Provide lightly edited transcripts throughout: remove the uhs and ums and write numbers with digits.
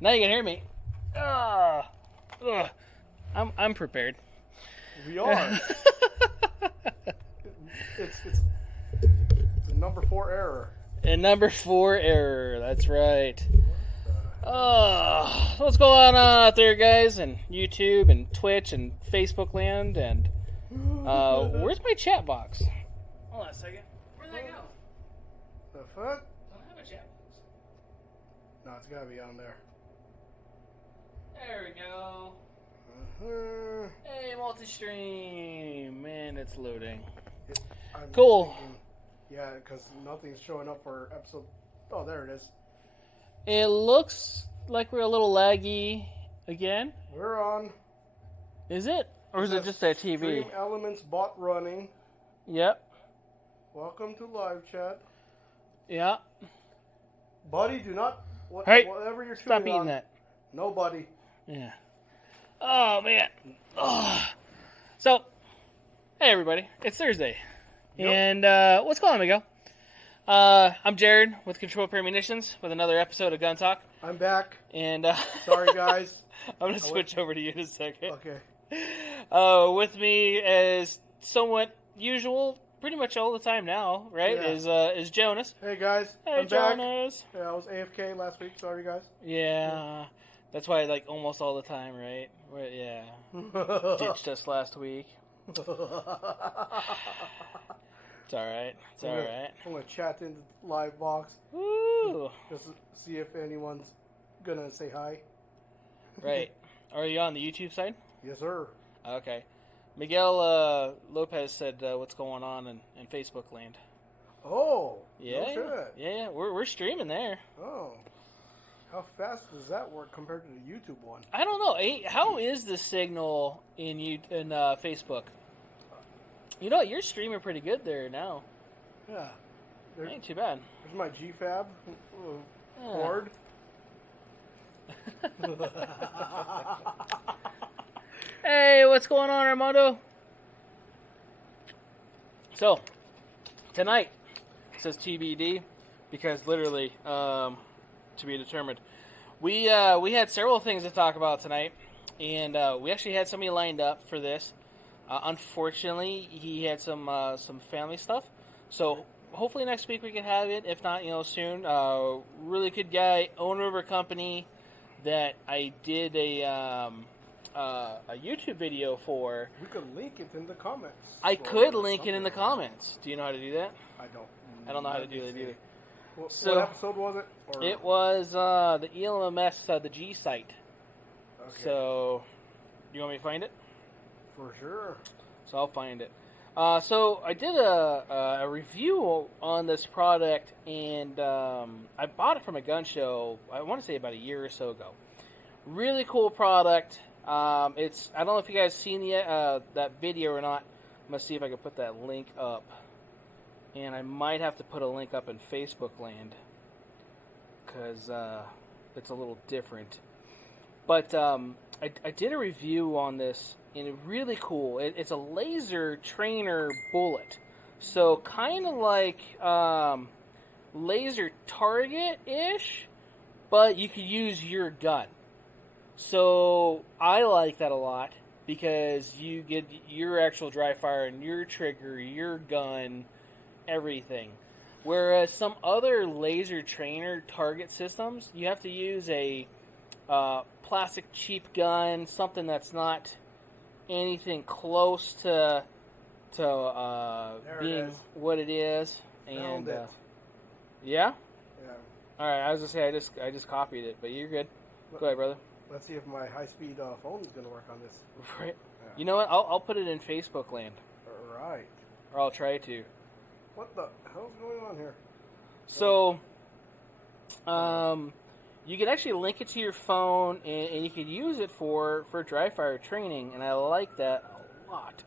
Now you can hear me. I'm prepared. We are. it's a number 4 error. And number 4 error. That's right. What's going on out there, guys? And YouTube and Twitch and Facebook land and where's my chat box? Hold on a second. Where'd that go? The fuck? I don't have a chat box. No, it's gotta be on there. There we go. Uh-huh. Hey, multi-stream. Man, it's loading. I'm Cool. thinking, yeah, because nothing's showing up for episode. Oh, there it is. It looks like we're a little laggy again. We're on. Is it? Or is it just that TV? Stream Elements bot running. Yep. Welcome to live chat. Yeah. Buddy, do not. Hey, whatever you're stop chewing eating on, that. No, buddy. Yeah. Oh, man. Oh. So, hey, everybody. It's Thursday. Yep. And what's going on, Miguel? I'm Jared with Control Premonitions with another episode of Gun Talk. I'm back. And Sorry, guys. I'm going to switch over to you in a second. Okay. With me, as somewhat usual, pretty much all the time now, right? Yeah. Is Jonas. Hey, guys. Hey, I'm back. Jonas. Yeah, I was AFK last week. Sorry, guys. Yeah. That's why, like, almost all the time, right? Yeah. Ditched us last week. It's alright. It's alright. I'm going to chat in the live box. Woo! Just to see if anyone's going to say hi. Right. Are you on the YouTube side? Yes, sir. Okay. Miguel Lopez said what's going on in Facebook land. Oh. Yeah. No shit. Yeah. We're streaming there. Oh. How fast does that work compared to the YouTube one? I don't know. How is the signal in Facebook? You know what? You're streaming pretty good there now. Yeah. Ain't too bad. There's my GFAB board. Hey, what's going on, Armando? So, tonight, it says TBD, because literally, to be determined. We had several things to talk about tonight, and we actually had somebody lined up for this. Unfortunately, he had some family stuff, so hopefully next week we can have it. If not, soon. Really good guy, owner of a company that I did a YouTube video for. We could link it in the comments. I could link it in the comments. Do you know how to do that? I don't. I don't know how to do that either. What episode was it? Or? It was the ELMS, the G site. Okay. So, you want me to find it? For sure. So I'll find it. So I did a review on this product, and I bought it from a gun show, I want to say about a year or so ago. Really cool product. I don't know if you guys seen that video or not. I'm going to see if I can put that link up. And I might have to put a link up in Facebook land, because it's a little different. But I did a review on this, and it's really cool. It's a laser trainer bullet. So kind of like laser target-ish, but you could use your gun. So I like that a lot, because you get your actual dry fire and your trigger, your gun, everything. Whereas some other laser trainer target systems, you have to use a plastic cheap gun, something that's not anything close to being what it is. Found it. Yeah? Yeah. All right, I was gonna say I just copied it, but you're good. Go ahead, brother. Let's see if my high-speed phone is going to work on this. Right. Yeah. You know what? I'll put it in Facebook land, All right. or I'll try to. What the hell's going on here? So, you can actually link it to your phone, and you can use it for dry fire training, and I like that a lot.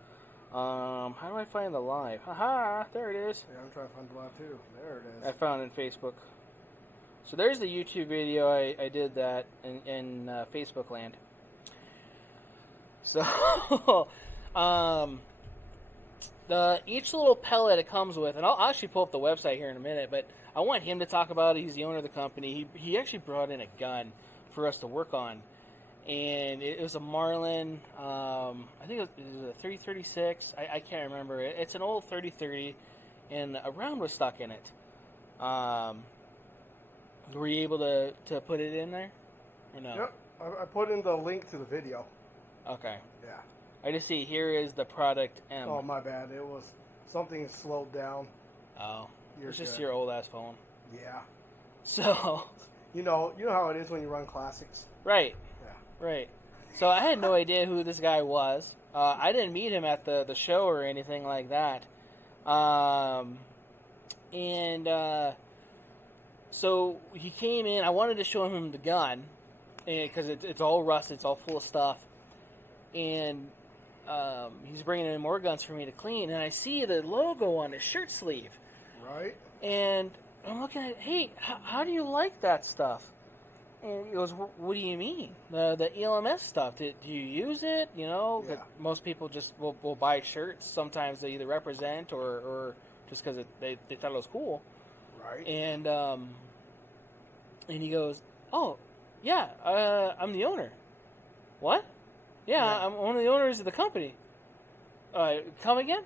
How do I find the live? Haha, there it is. Yeah, I'm trying to find the live too. There it is. I found it in Facebook. So there's the YouTube video. I did that in Facebook land. So, Each little pellet it comes with, and I'll actually pull up the website here in a minute, but I want him to talk about it. He's the owner of the company. He actually brought in a gun for us to work on, and it was a Marlin. I think it was a 336. I can't remember. It's an old 30-30, and a round was stuck in it. Were you able to put it in there, or no? Yep, I put in the link to the video. Okay. Yeah. I just see here is the product M. Oh, my bad. It was something slowed down. Oh, You're it's just good. your old ass phone. Yeah. So. You know how it is when you run classics. Right. Yeah. Right. So I had no idea who this guy was. I didn't meet him at the show or anything like that. So he came in. I wanted to show him the gun because it's all rusted. It's all full of stuff. And he's bringing in more guns for me to clean. And I see the logo on his shirt sleeve. Right. And I'm looking at, hey, how do you like that stuff? And he goes, what do you mean? The ELMS stuff. Do you use it? You know, Yeah. most people just will buy shirts. Sometimes they either represent or just because they thought it was cool. Right. And he goes, oh, yeah, I'm the owner. What? Yeah, I'm one of the owners of the company. Come again?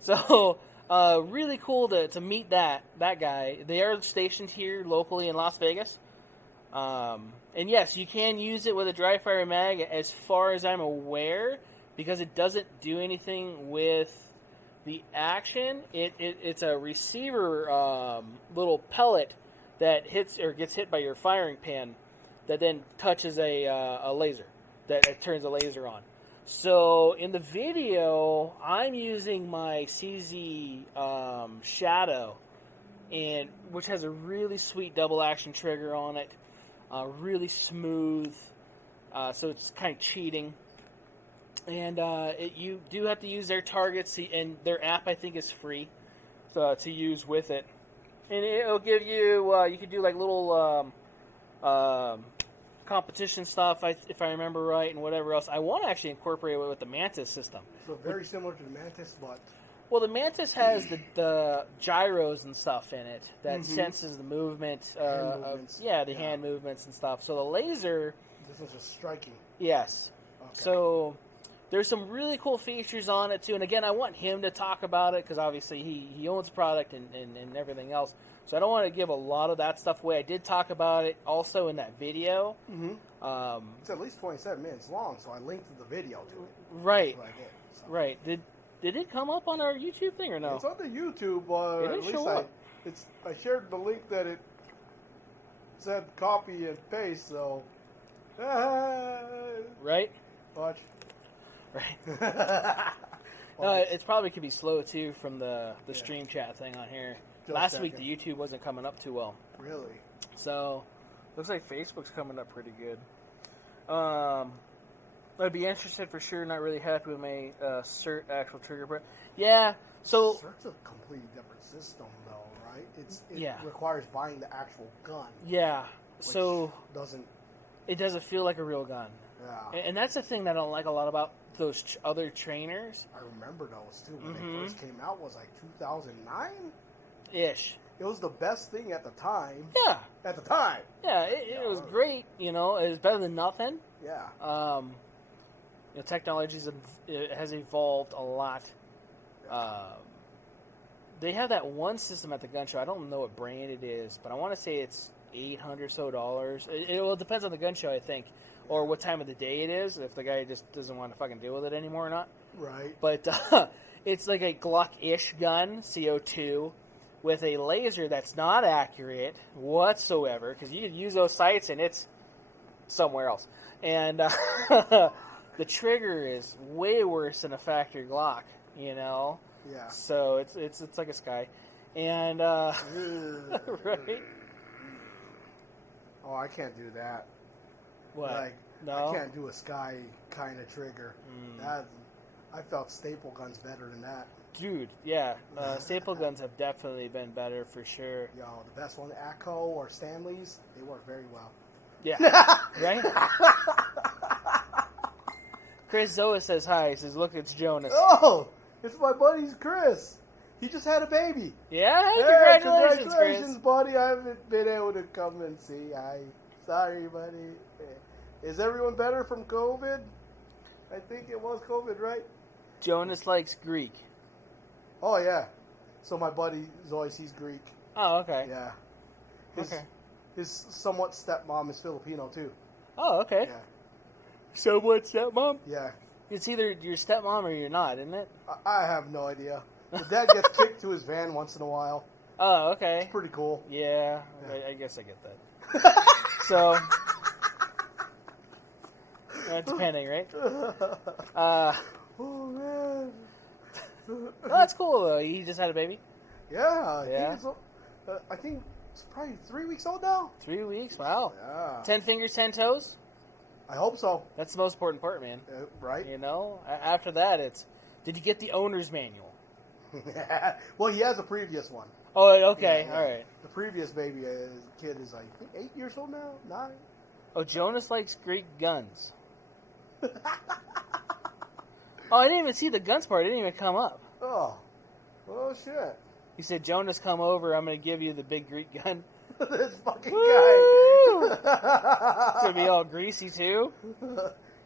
So, really cool to meet that guy. They are stationed here locally in Las Vegas. And yes, you can use it with a dry fire mag as far as I'm aware, because it doesn't do anything with the action. It's a receiver little pellet that hits or gets hit by your firing pin that then touches a laser that turns a laser on. So in the video, I'm using my CZ Shadow, and which has a really sweet double action trigger on it, really smooth. So it's kind of cheating, and you do have to use their targets, and their app I think is free to use with it, and it'll give you you can do like little competition stuff, if I remember right, and whatever else. I want to actually incorporate it with the Mantis system. So very similar to the Mantis, but... Well, the Mantis has the gyros and stuff in it that senses the movement. Hand movements and stuff. So the laser... This is just striking. Yes. Okay. So there's some really cool features on it, too. And again, I want him to talk about it because obviously he owns the product and everything else. So I don't want to give a lot of that stuff away. I did talk about it also in that video. Mm-hmm. It's at least 27 minutes long, so I linked the video to it. Right. That's what I did, so. Right. Did it come up on our YouTube thing or no? It's on the YouTube, it didn't at least show up. I shared the link that it said copy and paste, so... Right? Watch. Right. It probably could be slow, too, from the stream chat thing on here. Last week, the YouTube wasn't coming up too well. Really? So, looks like Facebook's coming up pretty good. I'd be interested for sure. Not really happy with my CERT actual trigger, but yeah. So CERT's a completely different system, though, right? It requires buying the actual gun. Yeah. So it doesn't feel like a real gun. Yeah. And that's the thing that I don't like a lot about those other trainers. I remember those too when they first came out. Was like 2009. Ish. It was the best thing at the time. Yeah. At the time. Yeah, it was great. You know, it was better than nothing. Yeah. Technology has evolved a lot. They have that one system at the gun show. I don't know what brand it is, but I want to say it's $800 so. It depends on the gun show, I think, or what time of the day it is. If the guy just doesn't want to fucking deal with it anymore or not. Right. But it's like a Glock-ish gun, CO2. With a laser that's not accurate whatsoever, because you could use those sights and it's somewhere else. And the trigger is way worse than a factory Glock, you know? Yeah. So it's like a Sky. And, right? Oh, I can't do that. What? Like, no? I can't do a Sky kind of trigger. I felt staple guns better than that. Dude, yeah. Staple guns have definitely been better for sure. Yo, the best one, ACO or Stanley's, they work very well. Yeah. Right? Chris Zoa says hi. He says, look, it's Jonas. Oh! It's my buddy's Chris. He just had a baby. Yeah? Hey, congratulations, congratulations, Chris. buddy. I haven't been able to come and see. Sorry, buddy. Is everyone better from COVID? I think it was COVID, right? Jonas likes Greek. Oh, yeah. So my buddy Zoyce, he's Greek. Oh, okay. Yeah. Okay. His somewhat stepmom is Filipino, too. Oh, okay. Yeah. Somewhat stepmom? Yeah. It's either your stepmom or you're not, isn't it? I have no idea. The dad gets kicked to his van once in a while. Oh, okay. It's pretty cool. Yeah. I guess I get that. So, depending, right? Oh, man. Oh, that's cool, though. He just had a baby? Yeah. I think it's probably 3 weeks old now. 3 weeks? Wow. Yeah. 10 fingers, 10 toes? I hope so. That's the most important part, man. Right? You know? After that, it's, did you get the owner's manual? Well, he has a previous one. Oh, okay. Yeah. All right. The previous baby, kid is, I think, 8 years old now? 9? Oh, Jonas likes Greek guns. Oh, I didn't even see the guns part. It didn't even come up. Oh, shit. He said, Jonas, come over. I'm going to give you the big Greek gun. This fucking Woo! guy. It's going to be all greasy, too.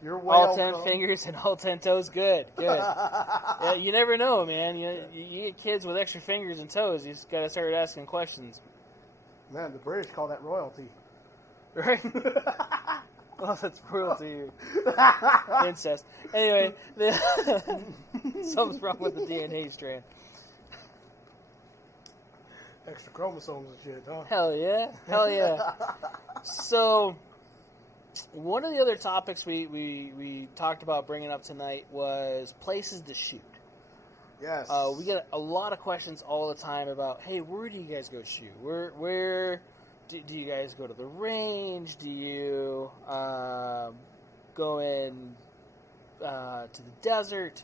You're all welcome. 10 fingers and all 10 toes. Good. Yeah, you never know, man. You get kids with extra fingers and toes. You just got to start asking questions. Man, the British call that royalty. Right? Well, that's royalty. Incest. Anyway, something's wrong with the DNA strand. Extra chromosomes and shit, huh? Hell yeah. So, one of the other topics we talked about bringing up tonight was places to shoot. Yes. We get a lot of questions all the time about, hey, where do you guys go shoot? Where do you guys go to the range? Do you go in to the desert?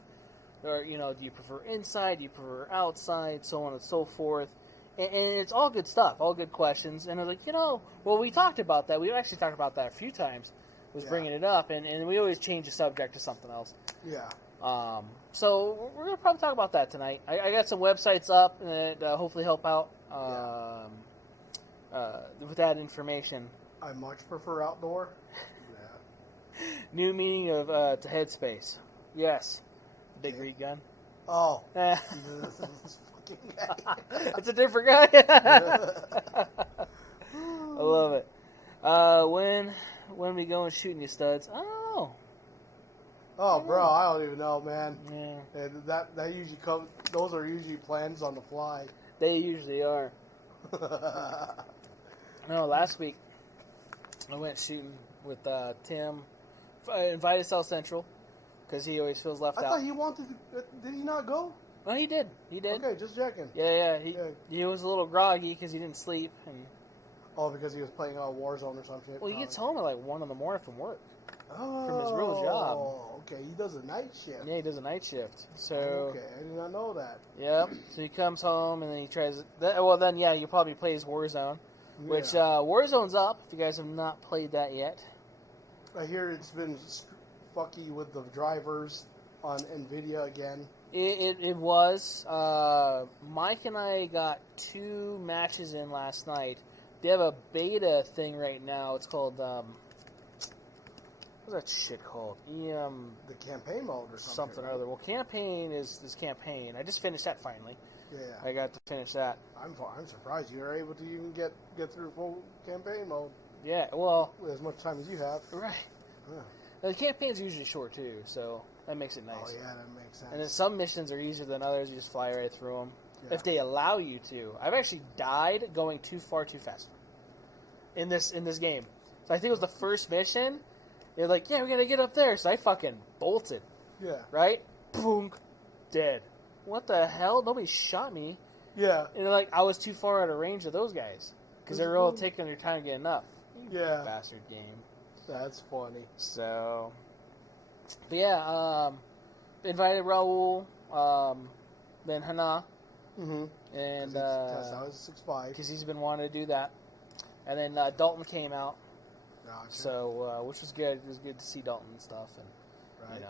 Or, do you prefer inside? Do you prefer outside? So on and so forth. And it's all good stuff, all good questions. And I was like, we talked about that. We actually talked about that a few times, bringing it up. And we always change the subject to something else. Yeah. So we're going to probably talk about that tonight. I got some websites up that hopefully help out with that information. I much prefer outdoor. Yeah. New meaning of to headspace. Yes. Big Greek gun. Oh. This fucking guy. It's a different guy. I love it. When we go and shooting you studs. Oh, bro, I don't even know, man. Yeah. And that usually comes. Those are usually plans on the fly. They usually are. No, last week I went shooting with Tim. Invited South Central because he always feels left out. I thought he wanted to. Did he not go? Oh, he did. He did. Okay, just checking. Yeah. He was a little groggy because he didn't sleep. Oh, because he was playing Warzone or some shit. Well, he gets home at like 1 in the morning from work. Oh, from his real job. Oh, okay. He does a night shift. Yeah, he does a night shift. So okay, I did not know that. Yep. So he comes home and then he tries. You probably plays Warzone, which Warzone's up. If you guys have not played that yet, I hear it's been fucky with the drivers on NVIDIA again. It was. Mike and I got 2 matches in last night. They have a beta thing right now. It's called what's that shit called? The campaign mode or something. Or other. Well, campaign is campaign. I just finished that finally. Yeah. I got to finish that. I'm surprised you were able to even get through full campaign mode. Yeah. Well, with as much time as you have. Right. Yeah. Now, the campaign's usually short too, so that makes it nice. Oh yeah, that makes sense. And then some missions are easier than others. You just fly right through them yeah. if they allow you to. I've actually died going too far too fast in this game. So I think it was the first mission. They're like, yeah, we gotta get up there. So I fucking bolted. Yeah. Right? Boom. Dead. What the hell? Nobody shot me. Yeah. And they're like, I was too far out of range of those guys because they were all taking their time getting up. Yeah. Bastard game. That's funny. So, but yeah, invited Raul, then Hana, and Tess 6'5", because he's been wanting to do that, and then Dalton came out. Gotcha. So, which was good. It was good to see Dalton and stuff, and right.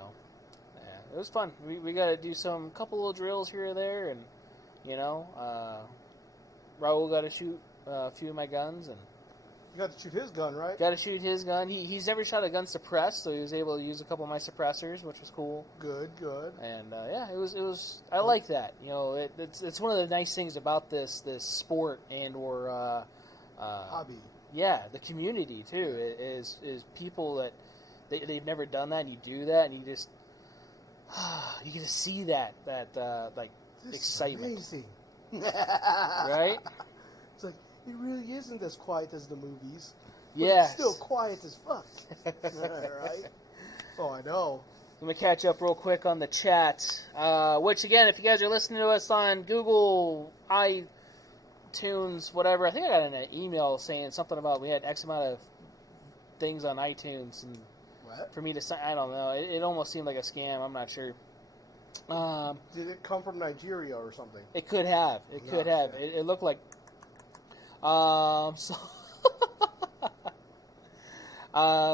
it was fun. We got to do some couple little drills here or there, and Raul got to shoot a few of my guns, and you got to shoot his gun, right? got to shoot his gun. He's never shot a gun suppressed, so he was able to use a couple of my suppressors, which was cool. Good. And it was. I like that. It's one of the nice things about this sport and or hobby. Yeah, the community too is people that they've never done that, and you do that, and you just you get to see that like this excitement. Is amazing. Right? It's like it really isn't as quiet as the movies. Yeah. It's still quiet as fuck. Right? Oh, I know. Let me catch up real quick on the chat. Which again, if you guys are listening to us on Google, iTunes, whatever, I think I got an email saying something about we had X amount of things on iTunes, and what? for me to sign, I don't know. It almost seemed like a scam. I'm not sure. Did it come from Nigeria or something? It could have. It could have. It looked like.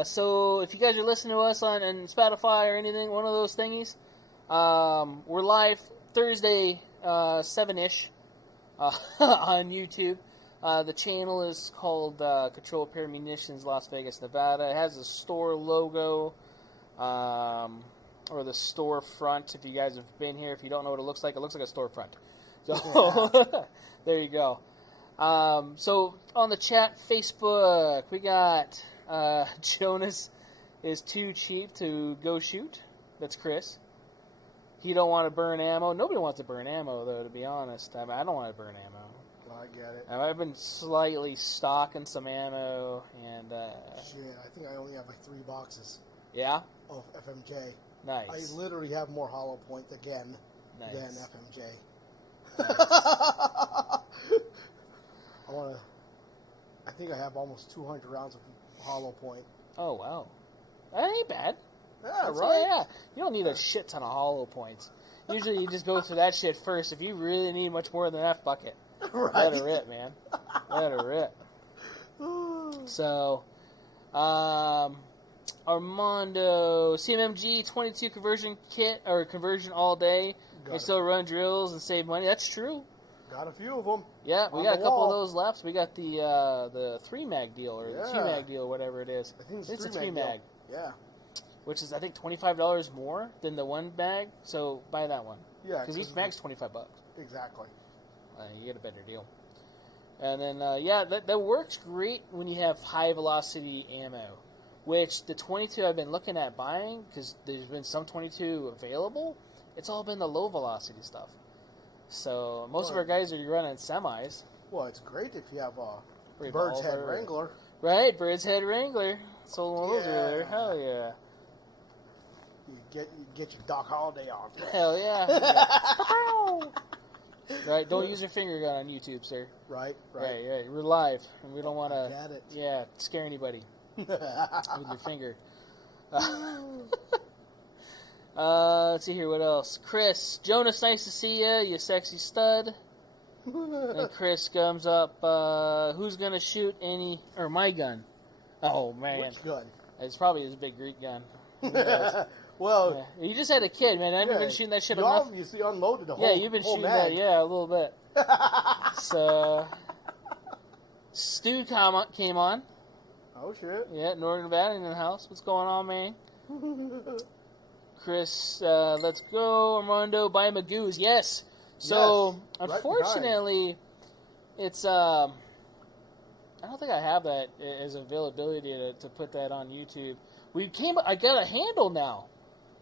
So if you guys are listening to us on Spotify or anything, one of those thingies, we're live Thursday 7-ish on YouTube. The channel is called Control Pair Munitions Las Vegas, Nevada. It has a store logo. Or the storefront, if you guys have been here. If you don't know what it looks like a storefront. So, there you go. So, on the chat, Facebook, we got Jonas is too cheap to go shoot. That's Chris. He don't want to burn ammo. Nobody wants to burn ammo, though, to be honest. I don't want to burn ammo. Well, I get it. I've been slightly stocking some ammo, and... Shit, I think I only have like 3 boxes. Yeah? Of FMJ. Nice. I literally have more hollow point again than FMJ. Nice. I think I have almost 200 rounds of hollow point. Oh, wow. That ain't bad. Yeah, right? Yeah. You don't need a shit ton of hollow points. Usually you just go through that shit first. If you really need much more than that, fuck it. Right. Let her rip, man. Let her rip. So, Armando, CMMG 22 conversion kit, or conversion all day. They still run drills and save money. That's true. Got a few of them. Yeah, we got a couple of those left. We got the 3-mag deal, or the 2-mag deal, whatever it is. I think it's a 3-mag. Yeah. Which is, I think, $25 more than the 1 mag, so buy that one. Yeah. Because each mag's $25. Exactly. You get a better deal. And then, that works great when you have high-velocity ammo. Which, the 22 I've been looking at buying, because there's been some 22 available, it's all been the low-velocity stuff. So, most of our guys are running semis. Well, it's great if you have a Bird's Head Wrangler. Right, Bird's Head Wrangler. Sold one of those earlier. Hell yeah. You get your Doc Holliday on. Hell yeah. Right, don't use your finger gun on YouTube, sir. Right. We're live, and we don't want to scare anybody with your finger. Let's see here, what else? Chris, Jonas, nice to see you sexy stud. And Chris comes up, who's going to shoot my gun? Oh, man. Which gun? It's probably his big Greek gun. Well, yeah. You just had a kid, man. I've been shooting that shit enough. You obviously unloaded the whole. Yeah, you've been shooting that. Yeah, a little bit. So, Stu came on. Oh shit. Yeah, Northern Nevada in the house. What's going on, man? Chris, let's go. Armando, buy Magoos. Yes. So, unfortunately, it's I don't think I have that as availability to put that on YouTube. I got a handle now.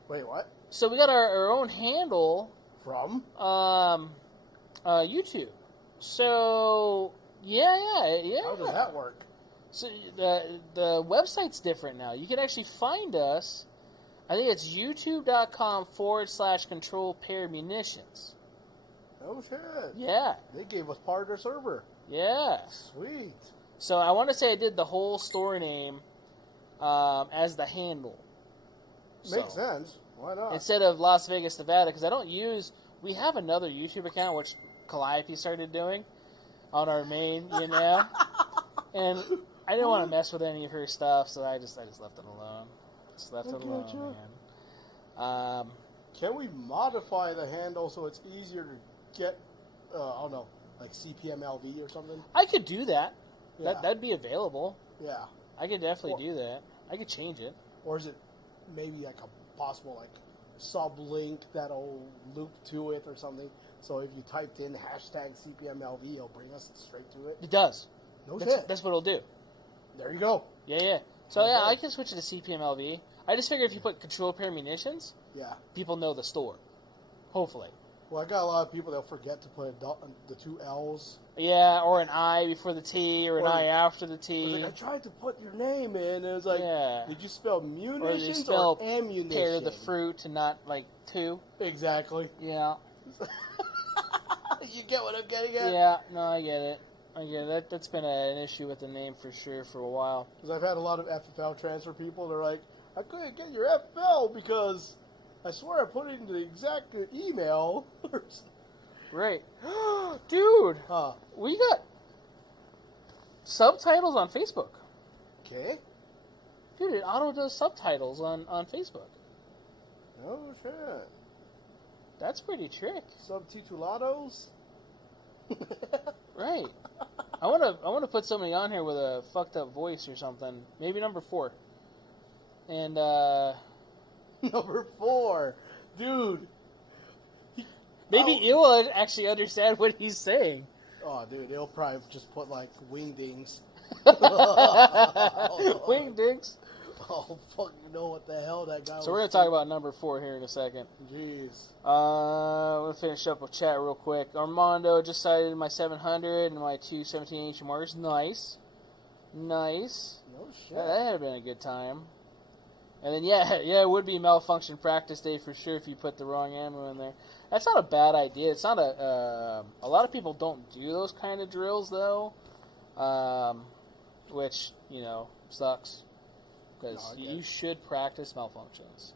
Wait, what? So we got our own handle from YouTube. So yeah. How does that work? So the website's different now. You can actually find us. I think it's youtube.com/control pair munitions. Oh shit. Yeah. They gave us part of their server. Yeah. Sweet. So I want to say I did the whole store name as the handle. Makes sense. Why not? Instead of Las Vegas, Nevada, because I don't use... We have another YouTube account, which Calliope started doing on our main, And I didn't want to mess with any of her stuff, so I just left it alone. Man. Can we modify the handle so it's easier to get, I don't know, like CPM LV or something? I could do that. Yeah. That'd be available. Yeah. I could definitely do that. I could change it. Or is it maybe like a possible like sub-link that'll loop to it or something? So if you typed in hashtag CPMLV, it'll bring us straight to it? It does. No That's, shit. that's what it'll do. There you go. Yeah. So, yeah, I can switch it to CPMLV. I just figured if you put control pair munitions, Yeah. people know the store. Hopefully. Well, I got a lot of people that'll forget to put the two L's. Yeah, or an I before the T, or an I after the I was T. like, I tried to put your name in, and it was like, Yeah. did you spell Or you munitions spell or ammunition? pair the fruit and not, like, two. Exactly. Yeah. You get what I'm getting at? Yeah, no, I get it. That's been an issue with the name for sure for a while. Because I've had a lot of FFL transfer people. They're like, I couldn't get your FFL because I swear I put it into the exact email. Right. Dude, Huh. we got subtitles on Facebook. Okay. Dude, it auto does subtitles on Facebook. Oh, shit. That's pretty trick. Subtitulados? Right. I wanna put somebody on here with a fucked up voice or something. Maybe number 4. And Number 4. Dude. maybe you'll actually understand what he's saying. Oh, dude, they'll probably just put, like, wingdings. Wingdings. Oh, fuck, you know what the hell that guy was. So we're gonna talk about number 4 here in a second. Jeez. I'm gonna finish up with chat real quick. Armando just cited my 700 and my 2 17-inch marks. Nice. No shit. That had been a good time. And then yeah, it would be malfunction practice day for sure if you put the wrong ammo in there. That's not a bad idea. It's not a lot of people don't do those kind of drills though, which sucks because you should practice malfunctions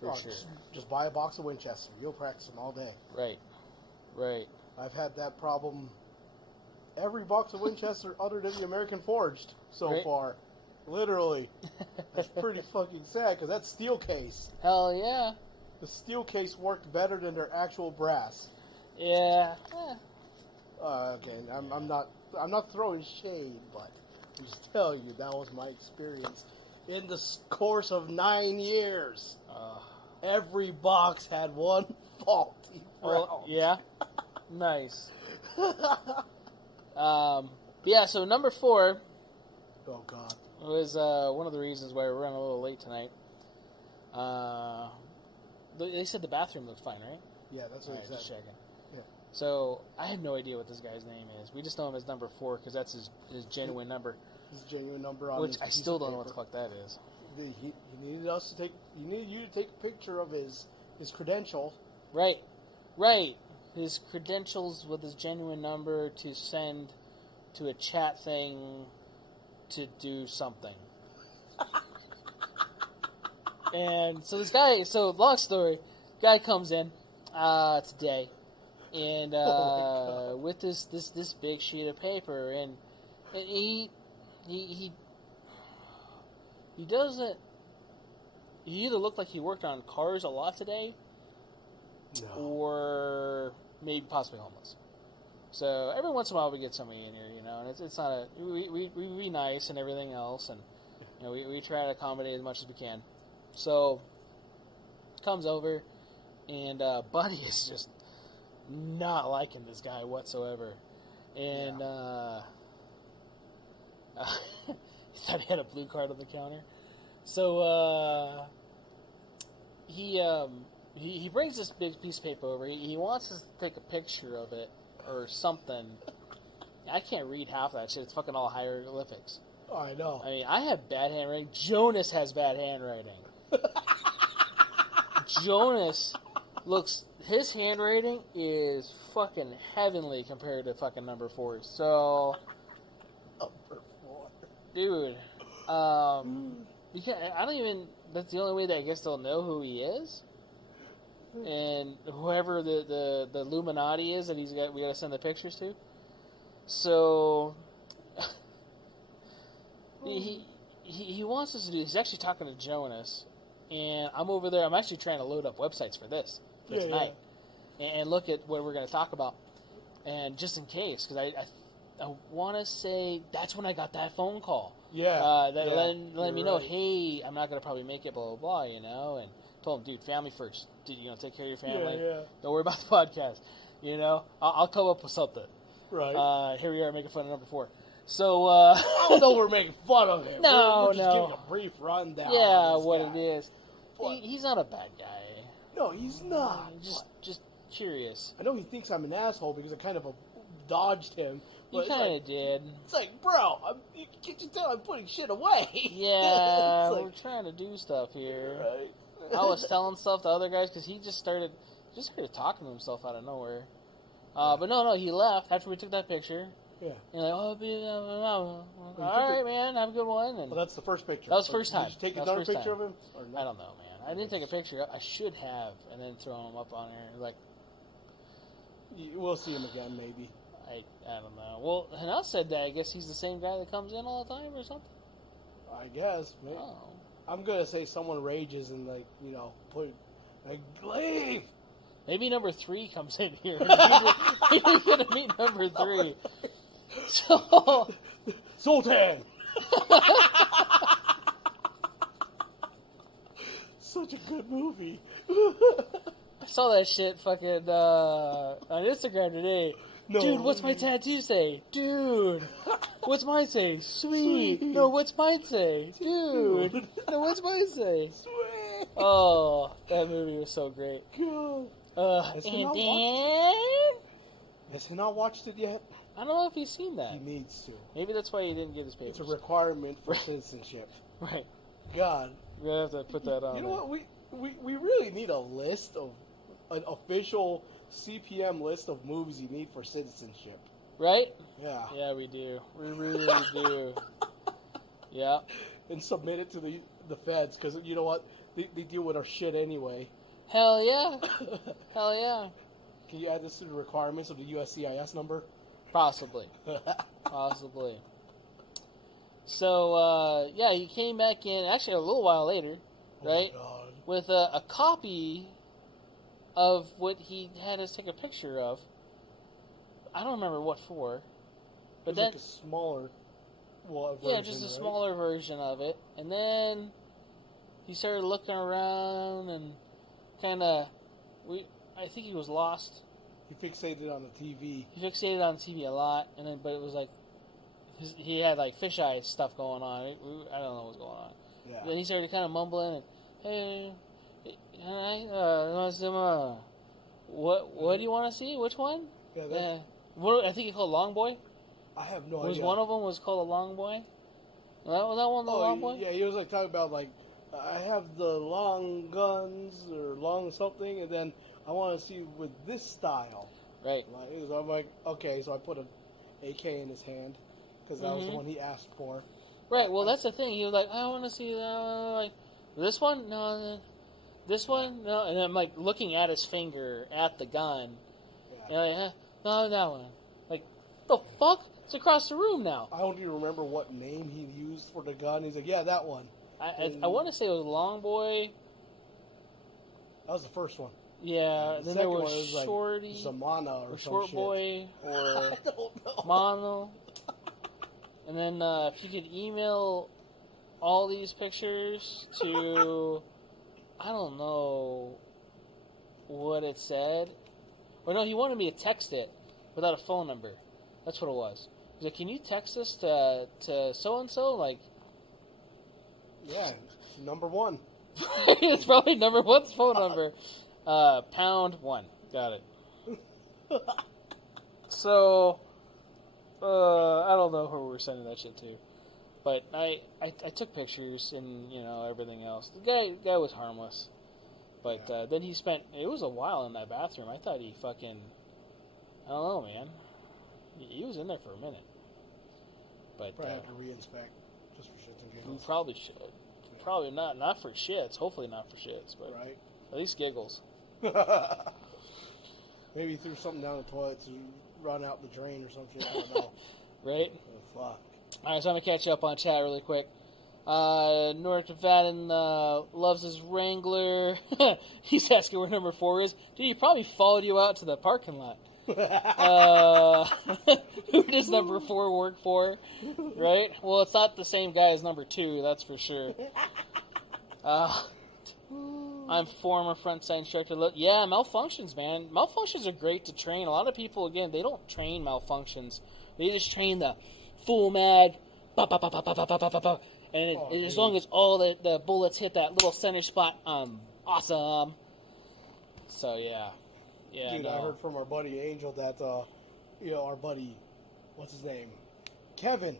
for sure. Just buy a box of Winchester. You'll practice them all day. Right. I've had that problem. Every box of Winchester other than the American Forged so far. Literally. That's pretty fucking sad because that's steel case. Hell yeah. The steel case worked better than their actual brass. Yeah. Okay, I'm not throwing shade, but I'm just telling you that was my experience. In the course of 9 years, every box had one faulty round. Yeah. Nice. Yeah, so number 4 Oh, God. was one of the reasons why we're running a little late tonight. They said the bathroom looks fine, right? Yeah, that's what All right, just checking. Yeah. So, I have no idea what this guy's name is. We just know him as number 4 because that's his genuine number. His genuine number on Which his I piece still of don't know what the paper. fuck that is. He needed us to take. He needed you to take a picture of his credential. Right. His credentials with his genuine number to send to a chat thing to do something. And so this guy, long story, guy comes in today, and with this big sheet of paper, and he doesn't. He either looked like he worked on cars a lot today, or maybe possibly homeless. So every once in a while we get somebody in here, and it's not a we be nice and everything else, and we try to accommodate as much as we can. So comes over, and Buddy is just not liking this guy whatsoever, and he thought he had a blue card on the counter. So he brings this big piece of paper over. He wants us to take a picture of it or something. I can't read half that shit. It's fucking all hieroglyphics. Oh, I know. I mean, I have bad handwriting. Jonas has bad handwriting. Jonas his handwriting is fucking heavenly compared to fucking number 4. So, Number 4. dude, you can't. I don't even. That's the only way that I guess they'll know who he is. And whoever the Illuminati is that we got to send the pictures to. So he wants us to do. He's actually talking to Jonas, and I'm over there. I'm actually trying to load up websites for this tonight, and look at what we're going to talk about, and just in case, because I want to say that's when I got that phone call. Letting me know, hey, I'm not going to probably make it, blah, blah, blah, you know, and told him, dude, family first. Dude, you know, take care of your family. Don't worry about the podcast. You know, I'll come up with something. Right. Here we are making fun of number 4. So, I don't know we're making fun of him. No, we're just giving a brief rundown. Yeah, what guy. it is. He's not a bad guy. No, he's not. Just curious. I know he thinks I'm an asshole because I kind of dodged him. You kind of did. It's like, bro, can't you tell I'm putting shit away? Yeah, we're trying to do stuff here. Right. I was telling stuff to other guys because he just started talking to himself out of nowhere. But no, he left after we took that picture. Yeah. And like, all right, man, have a good one. And well, that's the first picture. That was the first time. Did you take another picture of him? Or no? I don't know, man. I didn't take a picture. I should have, and then throw him up on there. Like, we'll see him again, maybe. I don't know. Well, Hanel said that. I guess he's the same guy that comes in all the time or something. I guess. Maybe. Oh. I'm gonna say someone rages and leave. Maybe number 3 comes in here. You're gonna meet number 3. So, Sultan. Such a good movie. I saw that shit fucking on Instagram today. No, dude, what's my tattoo say? Dude, what's mine say? Sweet. No, what's mine say? Dude. No, what's mine say? Sweet. Oh, that movie was so great. God. And then... Has he not watched it yet? I don't know if he's seen that. He needs to. Maybe that's why he didn't get his papers. It's a requirement for citizenship. Right. God. We're going to have to put that on. You know what? We really need a list of an official CPM list of movies you need for citizenship. Right? Yeah. Yeah, we do. We really do. Yeah. And submit it to the feds, because you know what? They deal with our shit anyway. Hell yeah. Hell yeah. Can you add this to the requirements of the USCIS number? Possibly. Possibly. So, yeah, he came back in, actually a little while later, right? Oh, God. With a copy of what he had us take a picture of. I don't remember what for. But it was then, like a smaller version, yeah, just a smaller version of it. And then he started looking around and kind of, I think he was lost. He fixated on the TV. He fixated on TV a lot, and then, but it was like, he had like fisheye stuff going on. I don't know what's going on. Yeah. Then he started kind of mumbling and, hey, what do you want to see? Which one? Yeah. What I think he called Long Boy. I have no idea. Was one of them was called a Long Boy? Was that one the Long Boy? Yeah, he was like talking about like, I have the long guns or long something, and then I want to see with this style. Right. I'm like, okay, so I put an AK in his hand because that was the one he asked for. Right. Well, that's the thing. He was like, I want to see like this one. No, this one. No, and I'm like looking at his finger at the gun. Yeah. And like, no, that one. Like, the fuck? It's across the room now. I don't even remember what name he used for the gun. He's like, yeah, that one. I want to say it was Long Boy. That was the first one. Yeah, The then there second was one was like Shorty, Zamana or some Short shit. Boy, or I don't know. Mono. And then if you could email all these pictures to, I don't know what it said. Or no, he wanted me to text it without a phone number. That's what it was. He's like, can you text this to so-and-so? Like, yeah, number 1. it's probably number 1's phone number. #1. Got it. So, I don't know who we're sending that shit to. But I took pictures and, everything else. The guy was harmless. But then he spent, it was a while in that bathroom. I thought he fucking, I don't know, man. He was in there for a minute. But Probably have to re-inspect just for shits and we giggles. probably should. Yeah. Probably not for shits. Hopefully not for shits. But Right. at least giggles. Maybe he threw something down the toilet to run out the drain or some shit. I don't know. Right? Oh, fuck. Alright, so I'm going to catch you up on chat really quick. North Nevadan loves his Wrangler. He's asking where number 4 is. Dude, he probably followed you out to the parking lot. Who does number 4 work for? Right? Well, it's not the same guy as number 2, that's for sure. I'm former frontside instructor. Yeah, malfunctions, man. Malfunctions are great to train. A lot of people, again, they don't train malfunctions. They just train the full mag, bah, bah, bah, bah, bah, bah, bah, bah, bah. And as long as all the bullets hit that little center spot, awesome. So, yeah. Yeah, dude, I heard from our buddy Angel that, our buddy, what's his name? Kevin.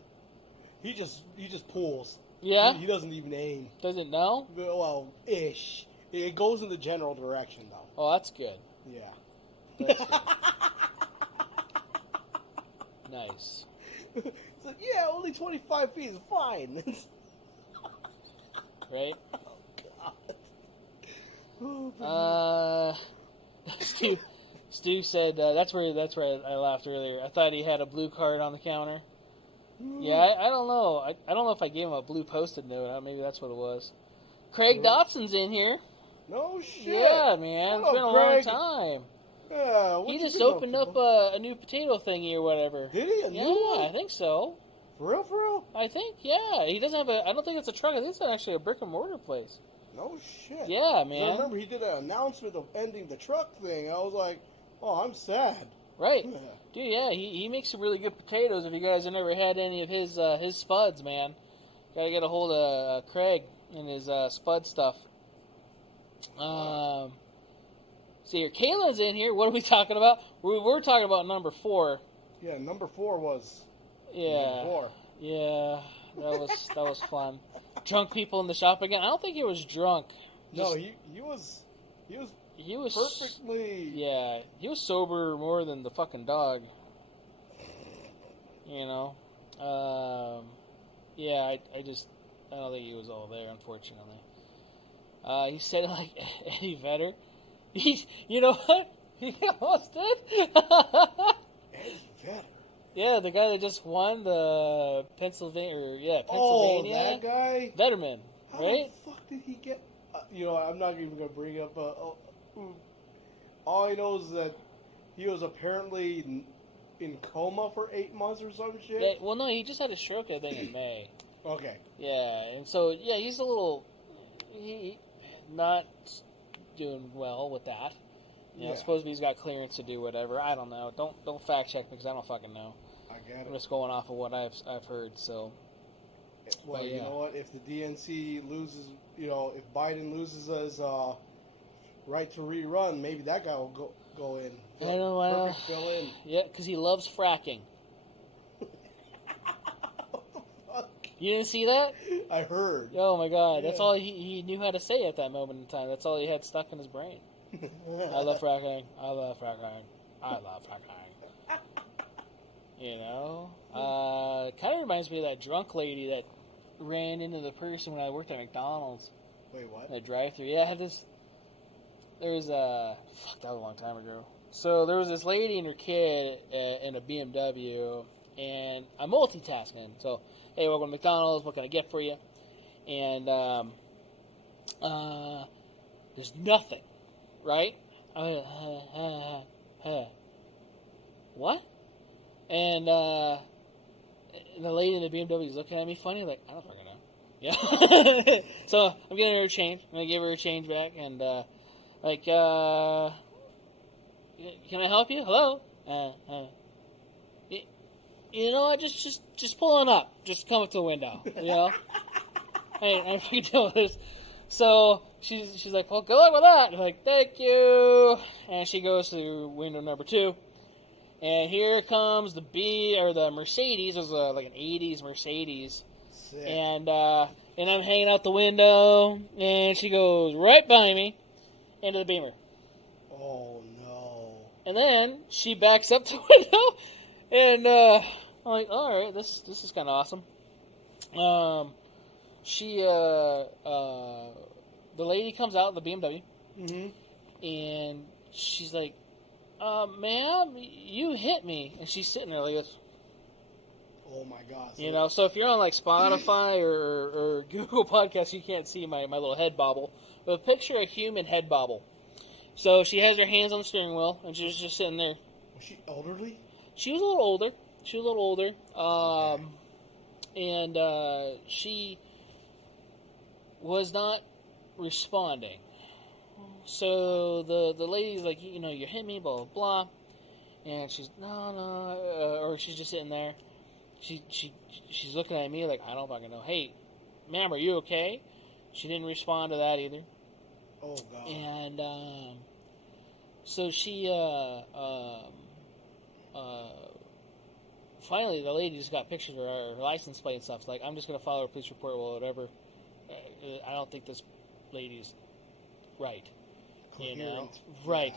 He just pulls. Yeah? He doesn't even aim. Doesn't know? Well, ish. It goes in the general direction, though. Oh, that's good. Yeah. That's good. Nice. It's like, yeah, only 25 feet is fine. Right? Oh, God. Stu said that's where I laughed earlier. I thought he had a blue card on the counter. Yeah, I don't know. I don't know if I gave him a blue Post-it note. Maybe that's what it was. Craig Dotson's in here. No shit. Yeah, man. It's been a long time. He just opened up a new potato thingy or whatever. Did he? A new one? I think so. For real? I think, yeah. He doesn't have I don't think it's a truck. I think it's actually a brick and mortar place. No shit. Yeah, man. I remember he did an announcement of ending the truck thing. I was like, oh, I'm sad. Right. Yeah. Dude, yeah, he makes some really good potatoes. If you guys have never had any of his spuds, man, gotta get a hold of Craig and his spud stuff. See here, Kayla's in here. What are we talking about? We're talking about number 4. Yeah, number 4 was. Yeah. Number 4. Yeah, that was fun. Drunk people in the shop again. I don't think he was drunk. No, he was perfectly. Yeah, he was sober more than the fucking dog. You know. Yeah, I don't think he was all there, unfortunately. He said it like Eddie Vedder. You know what? He almost did. Eddie Vedder. Yeah, the guy that just won the Pennsylvania. Oh, that guy? Vetterman, How right? the fuck did he get... I'm not even going to bring up... all I know is that he was apparently in coma for 8 months or some shit. Yeah, well, no, he just had a stroke, I think, in May. Okay. Yeah, and so, yeah, he's a little... He not doing well with that. You know, supposedly he's got clearance to do whatever. I don't know. Don't fact check me because I don't fucking know. I get it. I'm just going off of what I've heard. So, well, you know what? If the DNC loses, if Biden loses his right to rerun, maybe that guy will go in. I know. Perfect fill in. Yeah, because he loves fracking. What the fuck? You didn't see that? I heard. Oh my god, that's all he knew how to say at that moment in time. That's all he had stuck in his brain. I love fracking. I love fracking. I love fracking. Kind of reminds me of that drunk lady that ran into the person when I worked at McDonald's. Wait, what? The drive-thru. Yeah, I had this. There was that was a long time ago. So there was this lady and her kid in a BMW, and I'm multitasking. So, hey, welcome to McDonald's. What can I get for you? And there's nothing, right? What? And the lady in the BMW is looking at me funny, like, I don't fucking know. Yeah. So I'm getting her a change. I'm gonna give her a change back, and can I help you? Hello. You know what? Just pull on up. Just come up to the window. You know. Hey, I'm fucking dealing with this. So she's like, well, good luck with that. I'm like, thank you. And she goes to window number 2. And here comes the Mercedes. It was like an 80s Mercedes. Sick. And I'm hanging out the window, and she goes right by me into the Beamer. Oh, no. And then she backs up the window, and I'm like, all right, this is kind of awesome. The lady comes out in the BMW, and she's like, ma'am, you hit me. And she's sitting there like this. Oh my my God. You know, so if you're on like Spotify or Google Podcasts, you can't see my little head bobble. But picture a human head bobble. So she has her hands on the steering wheel, and she's just sitting there. Was she elderly? She was a little older. And she was not responding. So the lady's like, you know, you hit me, blah, blah, blah. And she's, no, or she's just sitting there. She's looking at me like, I don't fucking know. Hey, ma'am, are you okay? She didn't respond to that either. Oh, God. And so she, finally, the lady just got pictures of her license plate and stuff. It's like, I'm just going to file a police report, well, whatever. I don't think this lady's right. Coherent. You know? Right.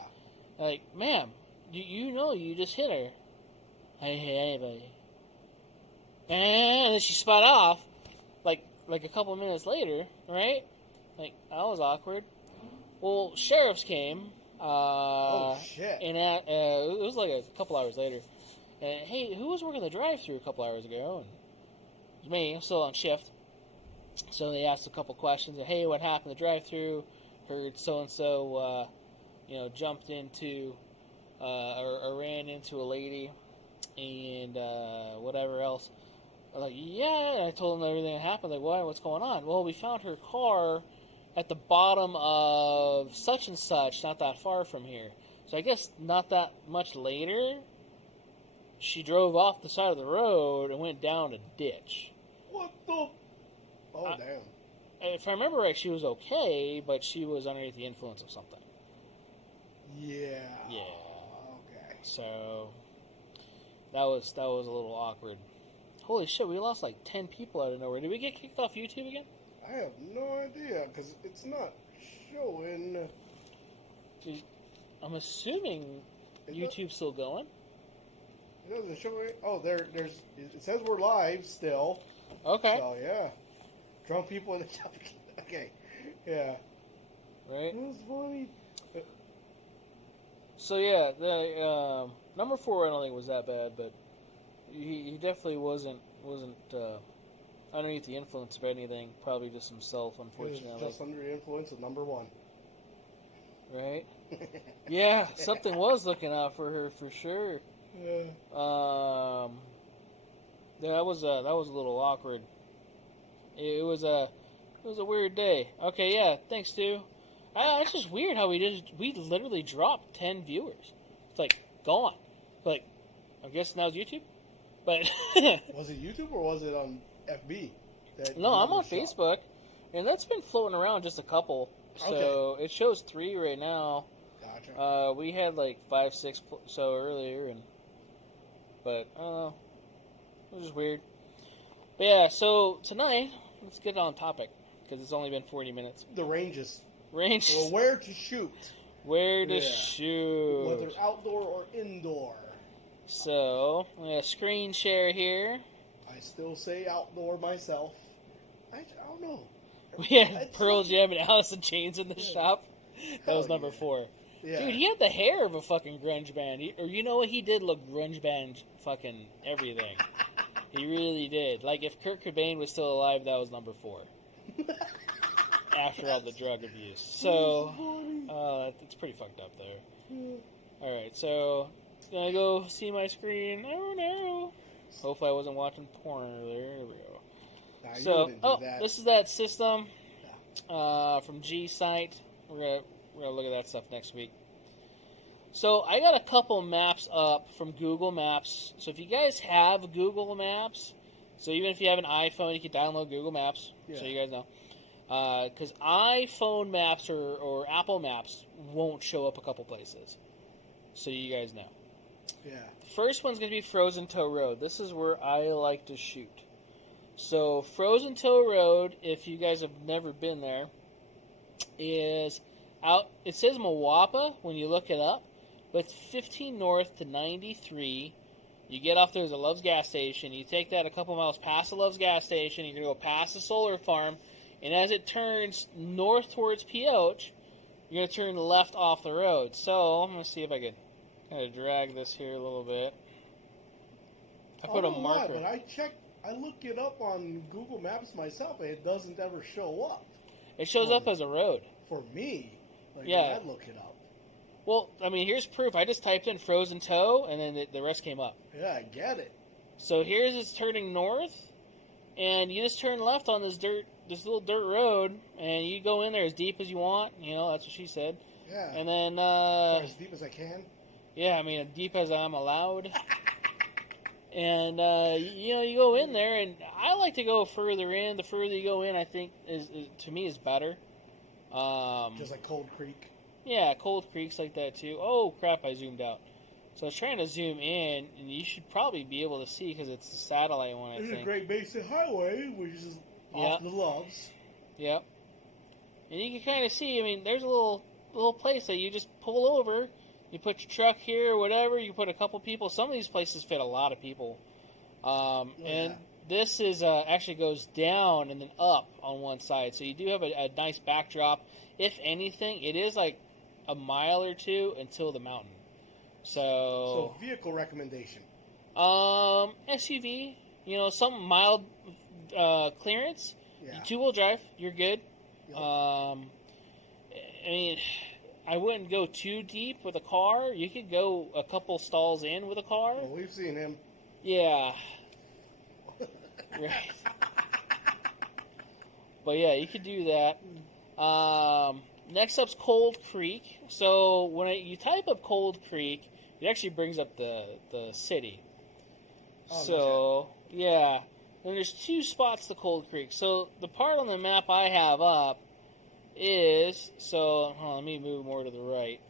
Yeah. Like, ma'am, you know you just hit her. I hit anybody. And then she spun off, like a couple minutes later, right? Like, that was awkward. Well, sheriffs came. Oh, shit. And it was like a couple hours later. And, hey, who was working the drive-thru a couple hours ago? And it was me. I'm still on shift. So they asked a couple questions. Hey, what happened at the drive-thru? Heard so-and-so, jumped into, or ran into a lady and whatever else. I was like, yeah, and I told them everything that happened. Like, what's going on? Well, we found her car at the bottom of such and such, not that far from here. So I guess not that much later, she drove off the side of the road and went down a ditch. What the? Oh, damn. If I remember right, she was okay, but she was underneath the influence of something. Yeah. Yeah. Okay. So that was a little awkward. Holy shit, we lost like 10 people out of nowhere. Did we get kicked off YouTube again? I have no idea, because it's not showing. I'm assuming YouTube's still going. It doesn't show it. Oh, there's. It says we're live still. Okay. So, yeah. Drunk people in the top. Okay. Yeah. Right? It was funny. So, yeah, the number 4 I don't think was that bad, but he definitely wasn't underneath the influence of anything. Probably just himself, unfortunately. He was just under the influence of number 1. Right? Yeah, something was looking out for her for sure. Yeah. Yeah, that was a little awkward. It was a weird day. Okay, yeah, thanks, Stu. It's just weird how we literally dropped 10 viewers. It's like gone. Like, I guess now it's YouTube. But was it YouTube or was it on FB? No, I'm on Facebook, and that's been floating around just a couple. So It shows 3 right now. Gotcha. We had like 5, 6 so earlier, but I don't know. It was just weird. But yeah, so tonight, let's get on topic, because it's only been 40 minutes. The ranges. Range. Well, where to shoot. Where to shoot. Whether outdoor or indoor. So, I'm going to screen share here. I still say outdoor myself. I don't know. We had Pearl Jam and Alice in Chains in the shop. That was number 4. Yeah. Dude, he had the hair of a fucking grunge band. Or you know what? He did look grunge band fucking everything. He really did. Like, if Kurt Cobain was still alive, that was number 4. After all the drug abuse. So, it's pretty fucked up there. Alright, so, gonna go see my screen. Oh no. Hopefully I wasn't watching porn earlier. There we go. Nah, So, this is that system from G Site. We're gonna look at that stuff next week. So I got a couple maps up from Google Maps. So if you guys have Google Maps, so even if you have an iPhone, you can download Google Maps. So you guys know, because iPhone Maps or Apple Maps won't show up a couple places. So you guys know. Yeah. The first one's gonna be Frozen Toe Road. This is where I like to shoot. So Frozen Toe Road, if you guys have never been there, is out. It says Mawapa when you look it up, but it's 15 north to 93. You get off there's a Love's gas station. You take that a couple miles past the Love's gas station. You're gonna go past the solar farm, and as it turns north towards Pioche, you're gonna turn left off the road. So I'm gonna see if I could kind of drag this here a little bit. I put a marker. But I checked I look it up on Google Maps myself, and it doesn't ever show up. It shows up as a road. For me, like, yeah. when I look it up. Well, I mean, here's proof. I just typed in frozen toe, and then the rest came up. Yeah, I get it. So here's it's turning north, and you just turn left on this little dirt road, and you go in there as deep as you want. You know, that's what she said. Yeah. And then as deep as I can. Yeah, I mean, as deep as I'm allowed. And you know, you go in there, and I like to go further in. The further you go in, I think is to me is better. Just like Cold Creek. Yeah, Cold Creek's like that too. Oh crap! I zoomed out. So I was trying to zoom in, and you should probably be able to see because it's the satellite one. I think. It's a Great Basin Highway, which is off the Loves. Yep. And you can kind of see. I mean, there's a little place that you just pull over. You put your truck here or whatever. You put a couple people. Some of these places fit a lot of people. And this is actually goes down and then up on one side. So you do have a nice backdrop. If anything, it is like a mile or two until the mountain. So vehicle recommendation. SUV. You know, some mild clearance. Yeah. 2-wheel drive. You're good. Yep. I mean, I wouldn't go too deep with a car. You could go a couple stalls in with a car. Well, we've seen him. Yeah. Right. But yeah, you could do that. Next up's Cold Creek. So when you type up Cold Creek, it actually brings up the city. Oh, so, yeah. And there's 2 spots to Cold Creek. So the part on the map I have up is, so hold on, let me move more to the right.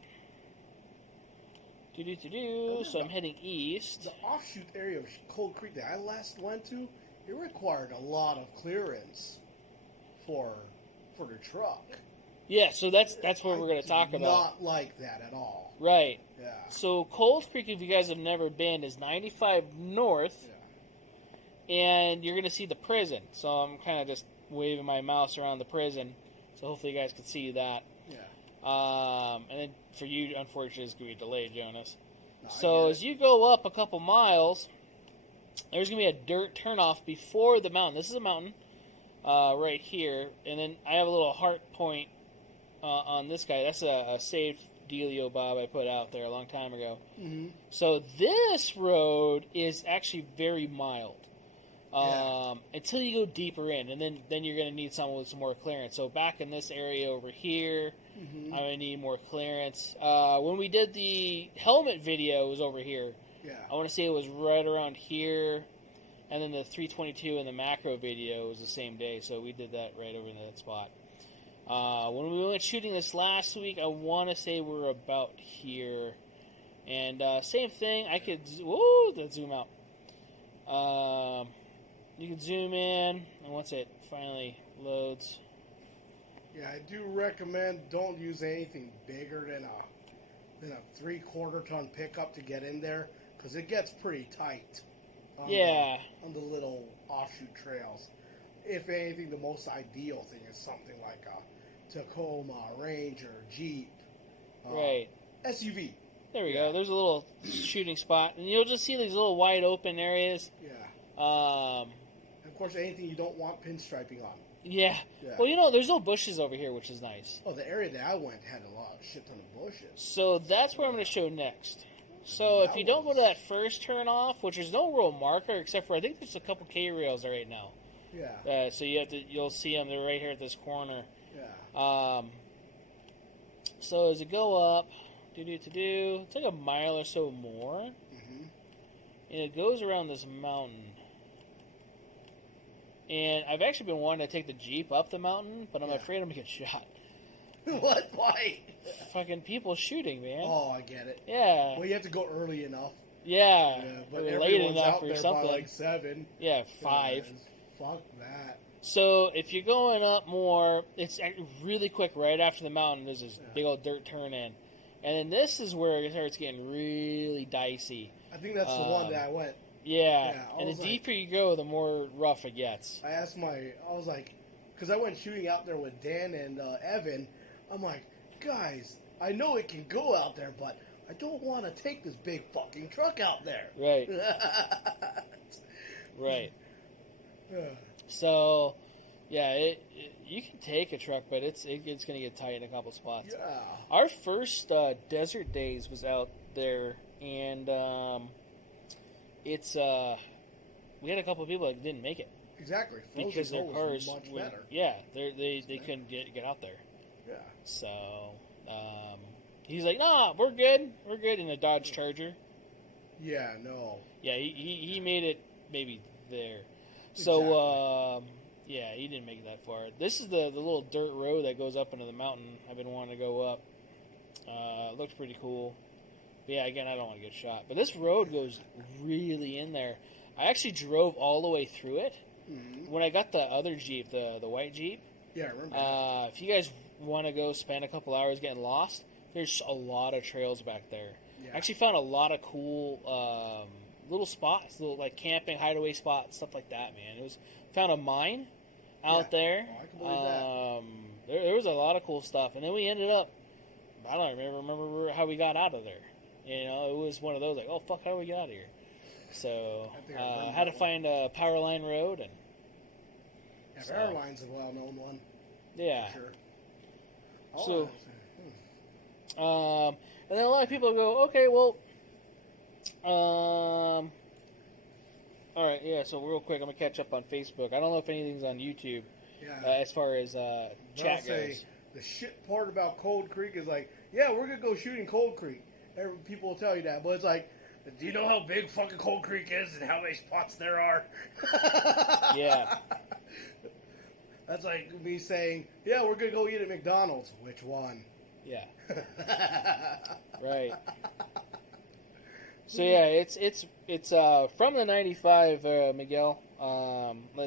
So I'm heading east. The offshoot area of Cold Creek that I last went to, it required a lot of clearance for the truck. Yeah, so that's what we're going to talk about. Not like that at all. Right. Yeah. So Cold Creek, if you guys have never been, is 95 north, and you're going to see the prison. So I'm kind of just waving my mouse around the prison. So hopefully you guys can see that. Yeah. And then for you, unfortunately, it's going to be delayed, Jonas. So as you go up a couple miles, there's going to be a dirt turnoff before the mountain. This is a mountain right here. And then I have a little heart point on this guy. That's a saved dealio Bob I put out there a long time ago. Mm-hmm. So this road is actually very mild. Until you go deeper in, and then you're going to need someone with some more clearance. So back in this area over here, I'm going to need more clearance. When we did the helmet video, it was over here. Yeah. I want to say it was right around here, and then the 322 and the macro video was the same day, so we did that right over in that spot. When we went shooting this last week, I want to say we're about here. And same thing, I could... Whoa, let's zoom out. You can zoom in, and once it finally loads. Yeah, I do recommend don't use anything bigger than a 3/4 ton pickup to get in there, because it gets pretty tight. On the little offshoot trails. If anything, the most ideal thing is something like a Tacoma, Ranger, Jeep, right, SUV. There we go. There's a little shooting spot, and you'll just see these little wide open areas. Yeah. Of course, anything you don't want pinstriping on. Yeah. Well, you know, there's no bushes over here, which is nice. Oh, the area that I went had a lot, shit ton of bushes. So that's where I'm going to show next. So if you don't go to that first turn off, which there's no real marker except for I think there's a couple K rails right now. Yeah. So you'll see them. They're right here at this corner. Yeah. So as you go up, it's like a mile or so more, and it goes around this mountain. And I've actually been wanting to take the Jeep up the mountain, but I'm afraid I'm going to get shot. What? Why? Fucking people shooting, man. Oh, I get it. Yeah. Well, you have to go early enough. Yeah. But or late everyone's enough out or there something. by like 7. Yeah, 5. Fuck that. So if you're going up more, it's really quick right after the mountain. There's this big old dirt turn in. And then this is where it starts getting really dicey. I think that's the one that I went. Yeah, and the deeper you go, the more rough it gets. I was like, because I went shooting out there with Dan and Evan, I'm like, guys, I know it can go out there, but I don't want to take this big fucking truck out there. Right. Right. Yeah. So, yeah, you can take a truck, but it's going to get tight in a couple spots. Yeah. Our first desert days was out there, and it's we had a couple of people that didn't make it. Exactly. Because their cars much better. Yeah, they couldn't get out there. Yeah. So he's like, "Nah, we're good in a Dodge Charger." Yeah, no. Yeah, he made it maybe there. Exactly. So yeah, he didn't make it that far. This is the little dirt road that goes up into the mountain. I've been wanting to go up. It looks pretty cool. But yeah, again, I don't want to get shot. But this road goes really in there. I actually drove all the way through it. Mm-hmm. When I got the other Jeep, the white Jeep. Yeah, I remember. If you guys want to go spend a couple hours getting lost, there's a lot of trails back there. Yeah. I actually found a lot of cool little spots, little like camping hideaway spots, stuff like that. Man, found a mine out there. Oh, I can believe that. There was a lot of cool stuff, and then we ended up. I don't remember how we got out of there. You know, it was one of those like, oh fuck, how do we get out of here? So I had to find a power line road and. Yeah, power line's a well-known one. Yeah. For sure. And then a lot of people go, okay, well, all right, yeah. So real quick, I'm gonna catch up on Facebook. I don't know if anything's on YouTube as far as chat goes. The shit part about Cold Creek is like, yeah, we're gonna go shooting Cold Creek. People will tell you that, but it's like, do you know how big fucking Cold Creek is and how many spots there are? Yeah. That's like me saying, yeah, we're gonna go eat at McDonald's. Which one? Yeah. Right. So yeah, it's from the 95, Miguel.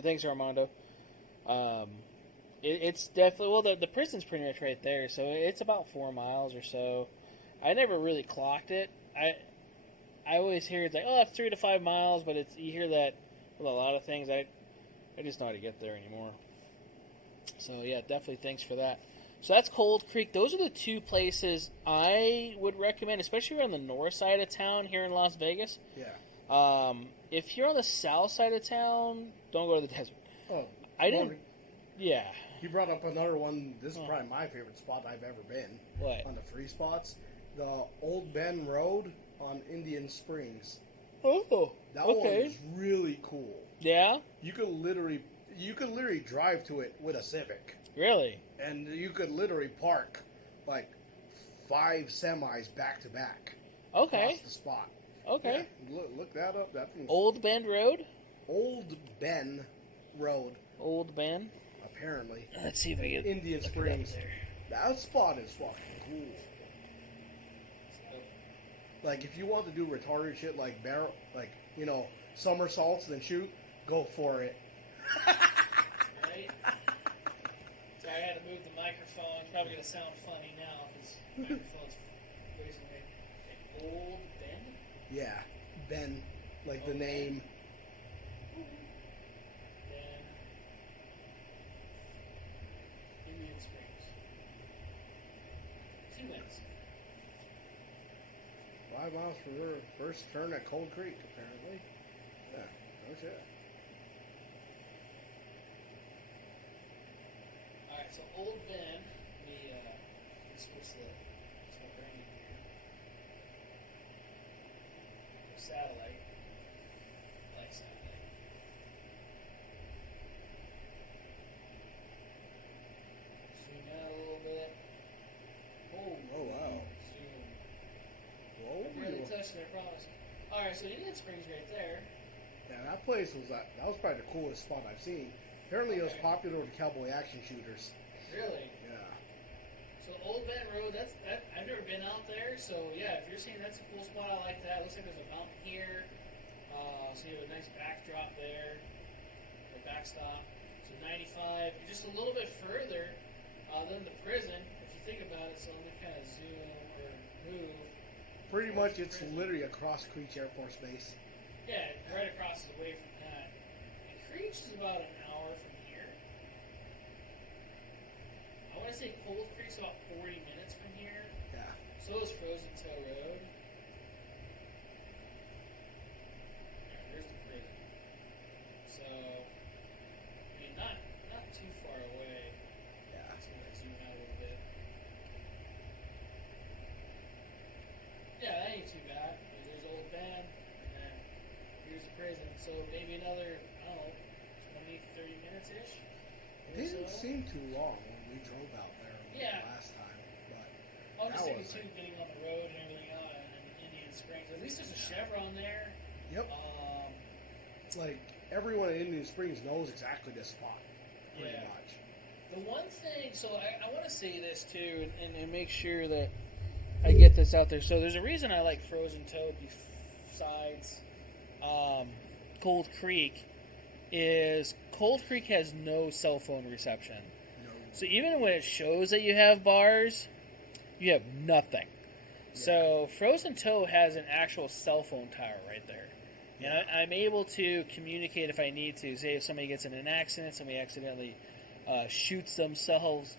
Thanks, Armando. It's definitely the prison's pretty much right there, so it's about 4 miles or so. I never really clocked it. I always hear it's like, oh, it's 3 to 5 miles, but you hear that with a lot of things. I just don't know how to get there anymore. So yeah, definitely thanks for that. So that's Cold Creek. Those are the two places I would recommend, especially around the north side of town here in Las Vegas. Yeah. If you're on the south side of town, don't go to the desert. Oh, I didn't. Yeah. He brought up another one. This is probably my favorite spot I've ever been. What? On the free spots, the Old Bend Road on Indian Springs. Oh, that one is really cool. Yeah. You could literally drive to it with a Civic. Really? And you could literally park like 5 semis back to back. Okay. Across the spot. Okay. Yeah, look that up. That thing's Old Bend Road? Old Bend Road. Old Bend? Apparently. Let's see if I get Indian Springs. That spot is fucking cool. Like if you want to do retarded shit like somersaults and shoot, go for it. Right? So I had to move the microphone. It's probably going to sound funny now because the microphone's raising me. Old Bend? Yeah. Ben. Like the name. Ben. Indian Springs. 2 minutes. 5 miles from your first turn at Cold Creek, apparently. Yeah. Oh shit. Alright, so Old Bend, this was the branding here. Satellite. I like satellite. Zoom out a little bit. Oh wow. Zoom. Whoa. I'm really touching it, I promise. Alright, so Indian Springs right there. Yeah, that place was that was probably the coolest spot I've seen. Apparently it was popular with cowboy action shooters. Really? Yeah. So Old Bend Road, I've never been out there, so yeah, if you're saying that's a cool spot, I like that. Looks like there's a mountain here. So you have a nice backdrop there, or backstop. So 95, just a little bit further than the prison, if you think about it. So I'm gonna kind of zoom or move. Pretty much it's literally across Creech Air Force Base. Yeah, right across the way from that. And Creech is about an hour from here. I want to say Cold Creek's about 40 minutes from here. Yeah. So is Frozen Toe Road. Yeah, there's the prison. So, prison. So maybe another, I don't know, 20, 30 minutes ish. It didn't seem too long when we drove out there last time. But I'm just thinking too, getting on the road and everything out in Indian Springs. At least there's a Chevron there. Yep. Like everyone in Indian Springs knows exactly this spot, pretty much. The one thing, so I want to say this too, and make sure that I get this out there. So there's a reason I like Frozen Toad besides Cold Creek. Is Cold Creek has no cell phone reception. No. So even when it shows that you have bars, you have nothing. Yeah. So Frozen Toe has an actual cell phone tower right there. Yeah. And I'm able to communicate if I need to. Say if somebody gets in an accident, somebody accidentally shoots themselves,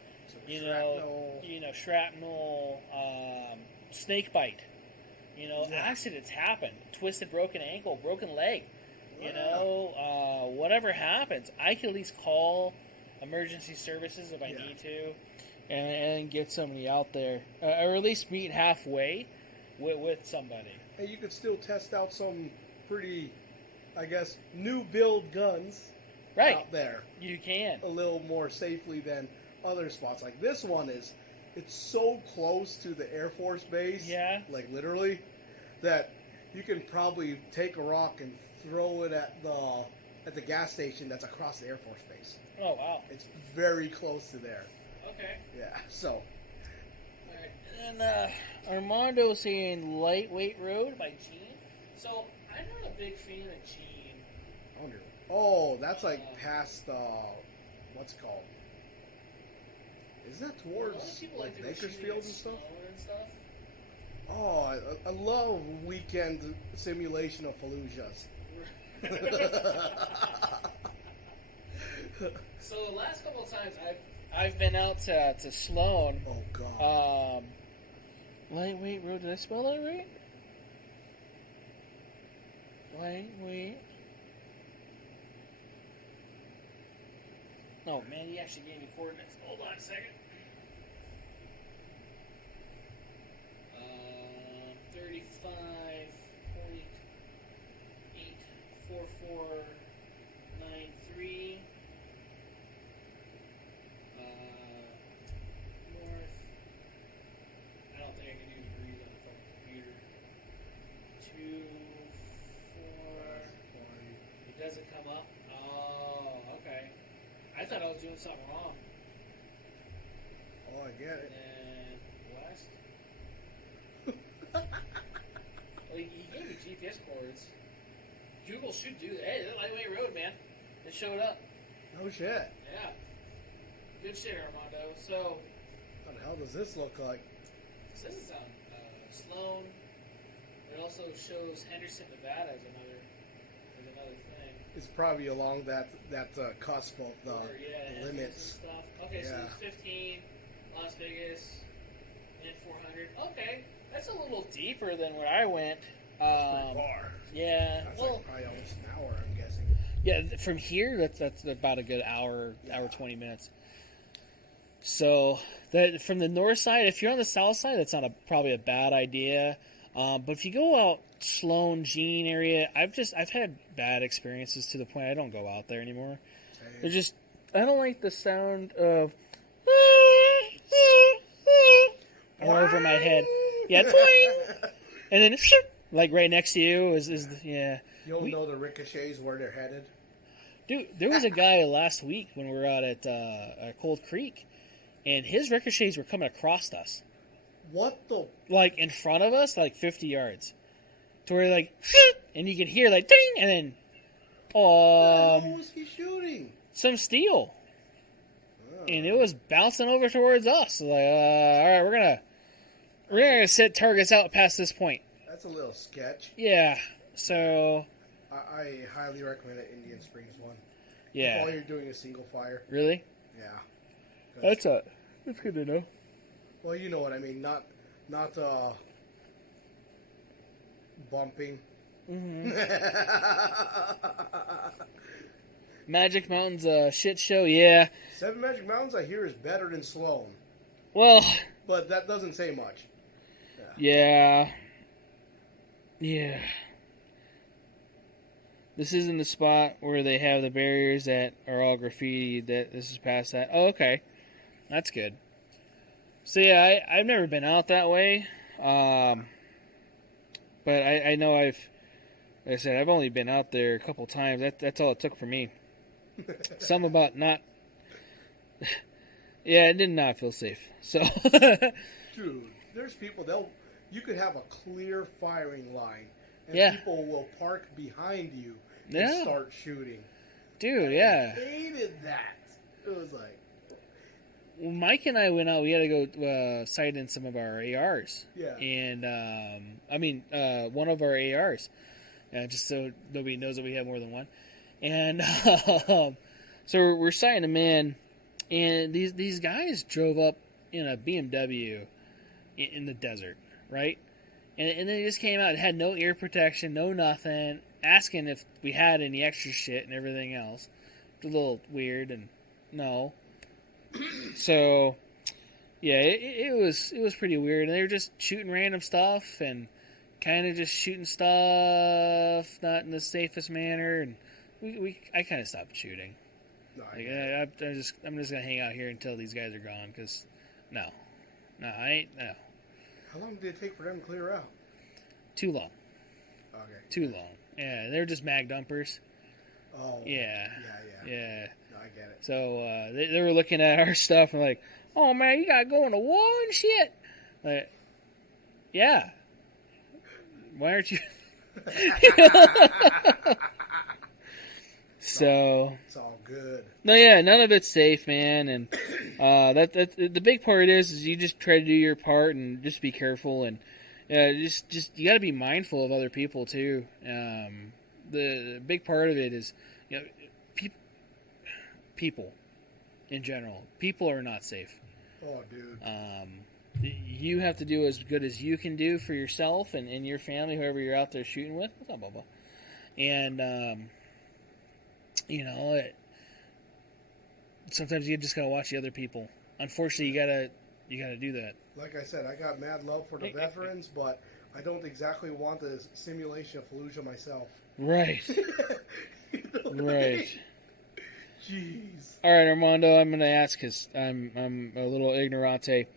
shrapnel, snake bite. Accidents happen. Twisted, broken ankle, broken leg. Whatever happens, I can at least call emergency services if I need to, and get somebody out there, or at least meet halfway with somebody. And you could still test out some pretty, I guess, new build guns out there. You can. A little more safely than other spots. Like this one it's so close to the Air Force Base, like literally, that you can probably take a rock and throw it at the gas station that's across the Air Force Base. Oh, wow. It's very close to there. Okay. Yeah, so. All right. And then Armando saying Lightweight Road by Gene. So, I'm not a big fan of Gene. Oh, that's like past, what's it called? Is that towards like Bakersfield and stuff? Oh, I love weekend simulation of Fallujahs. So the last couple of times I've been out to Sloan. Oh God. Lightweight Road. Did I spell that right? Lightweight. Oh man, he actually gave me coordinates. Hold on a second. 35.84493 north. I don't think I can do degrees on the fucking computer. 24. It doesn't come up. Oh, okay. I thought I was doing something wrong. Oh, I get it. And west. Well, he gave me GPS coordinates. Google should do that. Hey, that Lightweight Road, man. It showed up. No shit. Yeah. Good shit, Armando. So, what the hell does this look like? So this is on Sloan. It also shows Henderson, Nevada as another thing. It's probably along that cusp of the limits. Stuff. Okay, so it's 15, Las Vegas, and 400. Okay, that's a little deeper than where I went. That's pretty far. Yeah. That's like probably almost an hour, I'm guessing. Yeah, from here, that's about a good hour 20 minutes. So, that from the north side, if you're on the south side, that's not probably a bad idea. But if you go out Sloan, Gene area, I've had bad experiences to the point I don't go out there anymore. I don't like the sound of all over my head. Yeah, twing! And then like right next to you is You'll know the ricochets where they're headed. Dude, there was a guy last week when we were out at Cold Creek, and his ricochets were coming across us. What the? Like in front of us, like 50 yards. To where like, and you could hear like ding, and then, what was he shooting? Some steel. Oh. And it was bouncing over towards us. Like, all right, we're gonna set targets out past this point. That's a little sketch. Yeah. So. I highly recommend an Indian Springs one. Yeah. While you're doing a single fire. Really? Yeah. That's good to know. Well, you know what I mean. Not bumping. Mm-hmm. Magic Mountain's shit show. Yeah. 7 Magic Mountains, I hear, is better than Sloan. Well. But that doesn't say much. Yeah. Yeah. This isn't the spot where they have the barriers that are all graffiti. That this is past that. Oh, okay, that's good. So yeah, I've never been out that way, but I know like I said, I've only been out there a couple times. That's all it took for me. Something about not. Yeah, it did not feel safe. So. Dude, there's people you could have a clear firing line, and Yeah. people will park behind you and Yeah. start shooting. Dude, yeah. I hated that. It was like, When Mike and I went out, we had to go sight in some of our ARs. yeah. And, one of our ARs. Just so nobody knows that we have more than one. And so we're sighting them in, and these guys drove up in a BMW in the desert, right? And then they just came out. It had no ear protection, no nothing, asking if we had any extra shit and everything else. It's a little weird, and no. So, yeah, it was pretty weird. And they were just shooting random stuff and kind of just shooting stuff not in the safest manner. And I kind of stopped shooting. No, Like, I'm just gonna hang out here until these guys are gone. Cause no, I ain't no. How long did it take for them to clear out? Too long. Okay. Too long. Yeah, they're just mag dumpers. Oh. Yeah. Yeah. No, I get it. So they were looking at our stuff and like, oh man, you got going to war and shit. Like, yeah. Why aren't you? So. It's all good. No, yeah, none of it's safe, man, and that the big part is you just try to do your part and just be careful and just you got to be mindful of other people too. The big part of it is people in general. People are not safe. Oh, dude. You have to do as good as you can do for yourself and your family, whoever you're out there shooting with. What's up, Bubba? And sometimes you just gotta watch the other people. Unfortunately, you gotta do that. Like I said, I got mad love for the veterans, but I don't exactly want the simulation of Fallujah myself. Right. You know what I Right. mean? Jeez. All right, Armando. I'm gonna ask because I'm a little ignorante.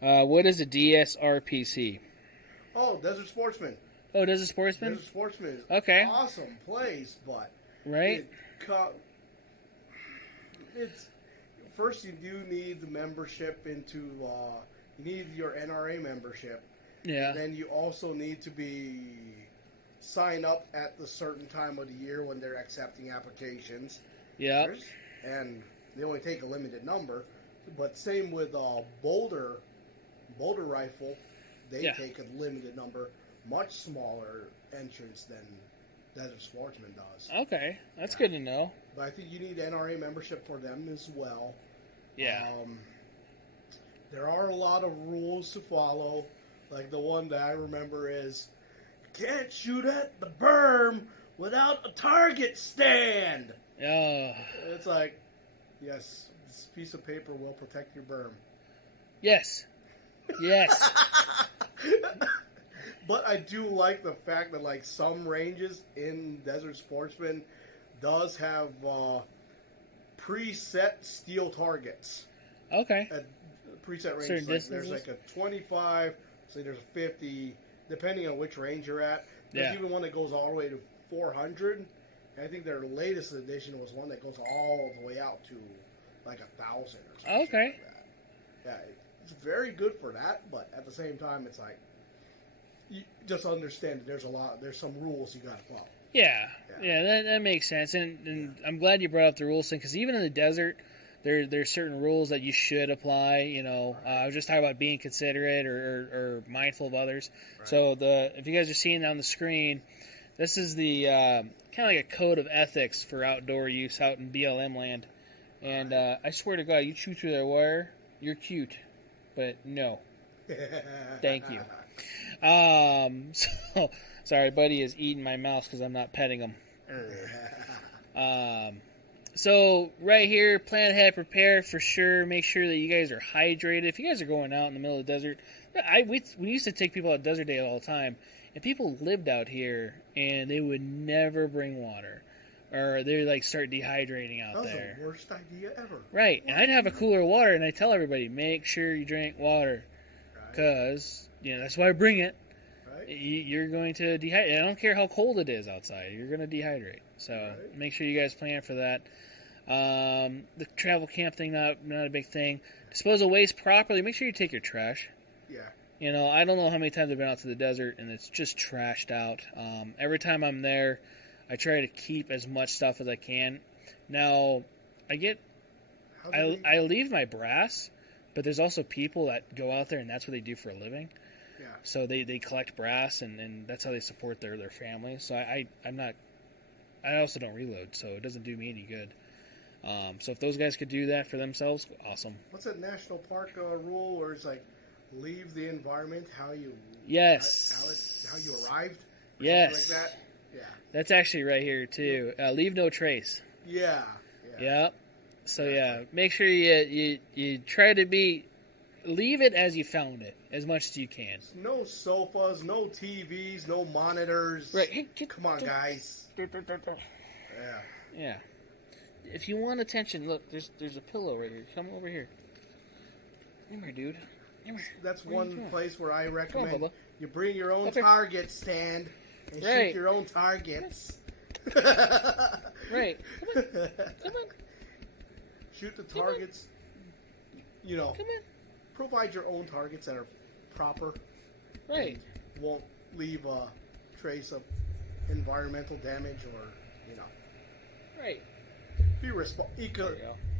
What is a DSRPC? Oh, Desert Sportsman. Oh, Desert Sportsman. Desert Sportsman is Okay. awesome place, but Right. It's first you do need the membership into you need your NRA membership. Yeah. And then you also need to be sign up at the certain time of the year when they're accepting applications. Yeah. And they only take a limited number. But same with Boulder Rifle, they take a limited number, much smaller entrance than Desert Sportsman does. Okay, that's good to know. But I think you need NRA membership for them as well. Yeah. There are a lot of rules to follow. Like the one that I remember is, you can't shoot at the berm without a target stand. It's like, yes, this piece of paper will protect your berm. Yes. Yes. But I do like the fact that like some ranges in Desert Sportsman does have preset steel targets. Okay. At preset ranges. Certain Like, distances? there's like a 25, say there's a 50, depending on which range you're at. There's even one that goes all the way to 400. And I think their latest edition was one that goes all the way out to like 1,000 or something. Okay. Like that. Yeah, it's very good for that, but at the same time, it's like, you just understand that there's some rules you got to follow. Yeah, that makes sense, and I'm glad you brought up the rules thing because even in the desert, there's certain rules that you should apply. You know, I was just talking about being considerate or mindful of others. Right. So if you guys are seeing on the screen, this is the kind of like a code of ethics for outdoor use out in BLM land, and I swear to God, you chew through that wire, you're cute, but no, thank you. So sorry, buddy is eating my mouse because I'm not petting him. So right here, plan ahead, prepare for sure. Make sure that you guys are hydrated. If you guys are going out in the middle of the desert, we used to take people out desert day all the time, and people lived out here, and they would never bring water, or they would like start dehydrating out there. That was the worst idea ever. Right, and I'd have a cooler of water, and I tell everybody, make sure you drink water, because that's why I bring it. Right. You're going to dehydrate. I don't care how cold it is outside. You're going to dehydrate. So make sure you guys plan for that. The travel camp thing, not a big thing. Dispose of waste properly. Make sure you take your trash. Yeah. I don't know how many times I've been out to the desert and it's just trashed out. Every time I'm there, I try to keep as much stuff as I can. Now, I leave my brass, but there's also people that go out there and that's what they do for a living. Yeah. So they collect brass and that's how they support their family. So I also don't reload, so it doesn't do me any good. So if those guys could do that for themselves, awesome. What's that national park rule where it's like leave the environment how you how you arrived? Yes. Like that? Yeah. That's actually right here too. Leave no trace. Yeah. Yep. So make sure you try to leave it as you found it as much as you can. No sofas, no TVs, no monitors. Right. Hey, come on, guys. Yeah. If you want attention, look, there's a pillow right here. Come over here. Come here, dude. Come here. That's one place where I recommend on, you bring your own target stand and shoot your own targets. Right. Come on. Shoot the targets. Come on. Provide your own targets that are proper. Right. Won't leave a trace of environmental damage or, Right. Be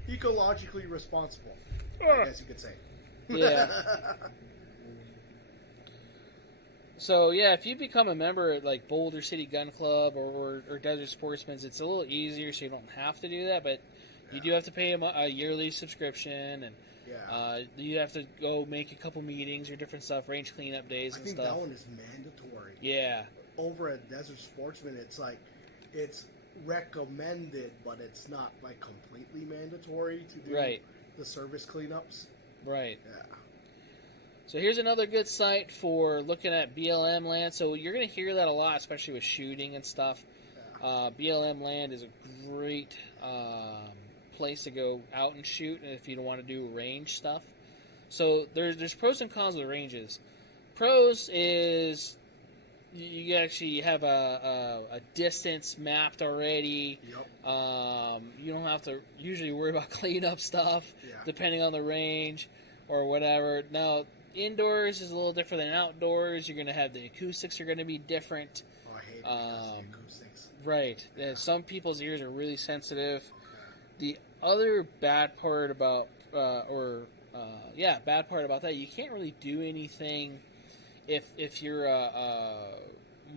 ecologically responsible, I guess you could say. Yeah. So, if you become a member at, like, Boulder City Gun Club or Desert Sportsman's, it's a little easier, so you don't have to do that, but you do have to pay a yearly subscription, and you have to go make a couple meetings or different stuff, range cleanup days and stuff. I think that one is mandatory. Yeah. Over at Desert Sportsman, it's like, it's recommended, but it's not, like, completely mandatory to do the service cleanups. Right. Yeah. So here's another good site for looking at BLM land. So you're going to hear that a lot, especially with shooting and stuff. Yeah. BLM land is a great place to go out and shoot if you don't want to do range stuff. So there's pros and cons of the ranges. Pros is you actually have a distance mapped already. Yep. You don't have to usually worry about cleanup stuff depending on the range or whatever. Now, indoors is a little different than outdoors. You're going to have the acoustics are going to be different. Oh, I hate the acoustics. Right. Yeah. Some people's ears are really sensitive. The other bad part about bad part about that, you can't really do anything if you're a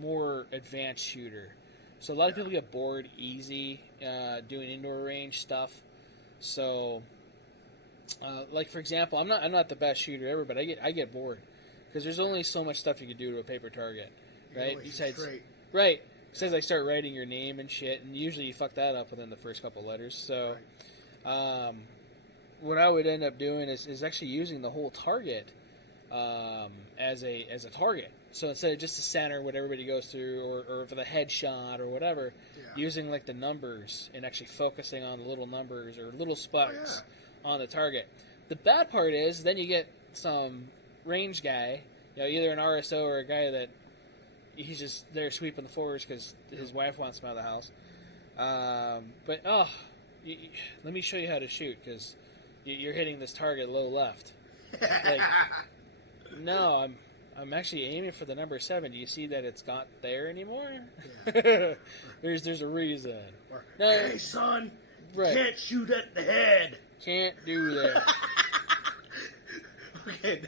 more advanced shooter. So a lot of people get bored easy doing indoor range stuff. So, like for example, I'm not the best shooter ever, but I get bored because there's only so much stuff you can do to a paper target, right? Besides I start writing your name and shit, and usually you fuck that up within the first couple letters. So, what I would end up doing is actually using the whole target as a target. So instead of just the center, what everybody goes through, or for the headshot or whatever, using like the numbers and actually focusing on the little numbers or little spots on the target. The bad part is then you get some range guy, either an RSO or a guy that he's just there sweeping the floors because his wife wants him out of the house. Let me show you how to shoot because you're hitting this target low left. Like, no, I'm actually aiming for the number 7. Do you see that it's not there anymore? Yeah. There's a reason. Hey, son, you can't shoot at the head. Can't do that. Okay,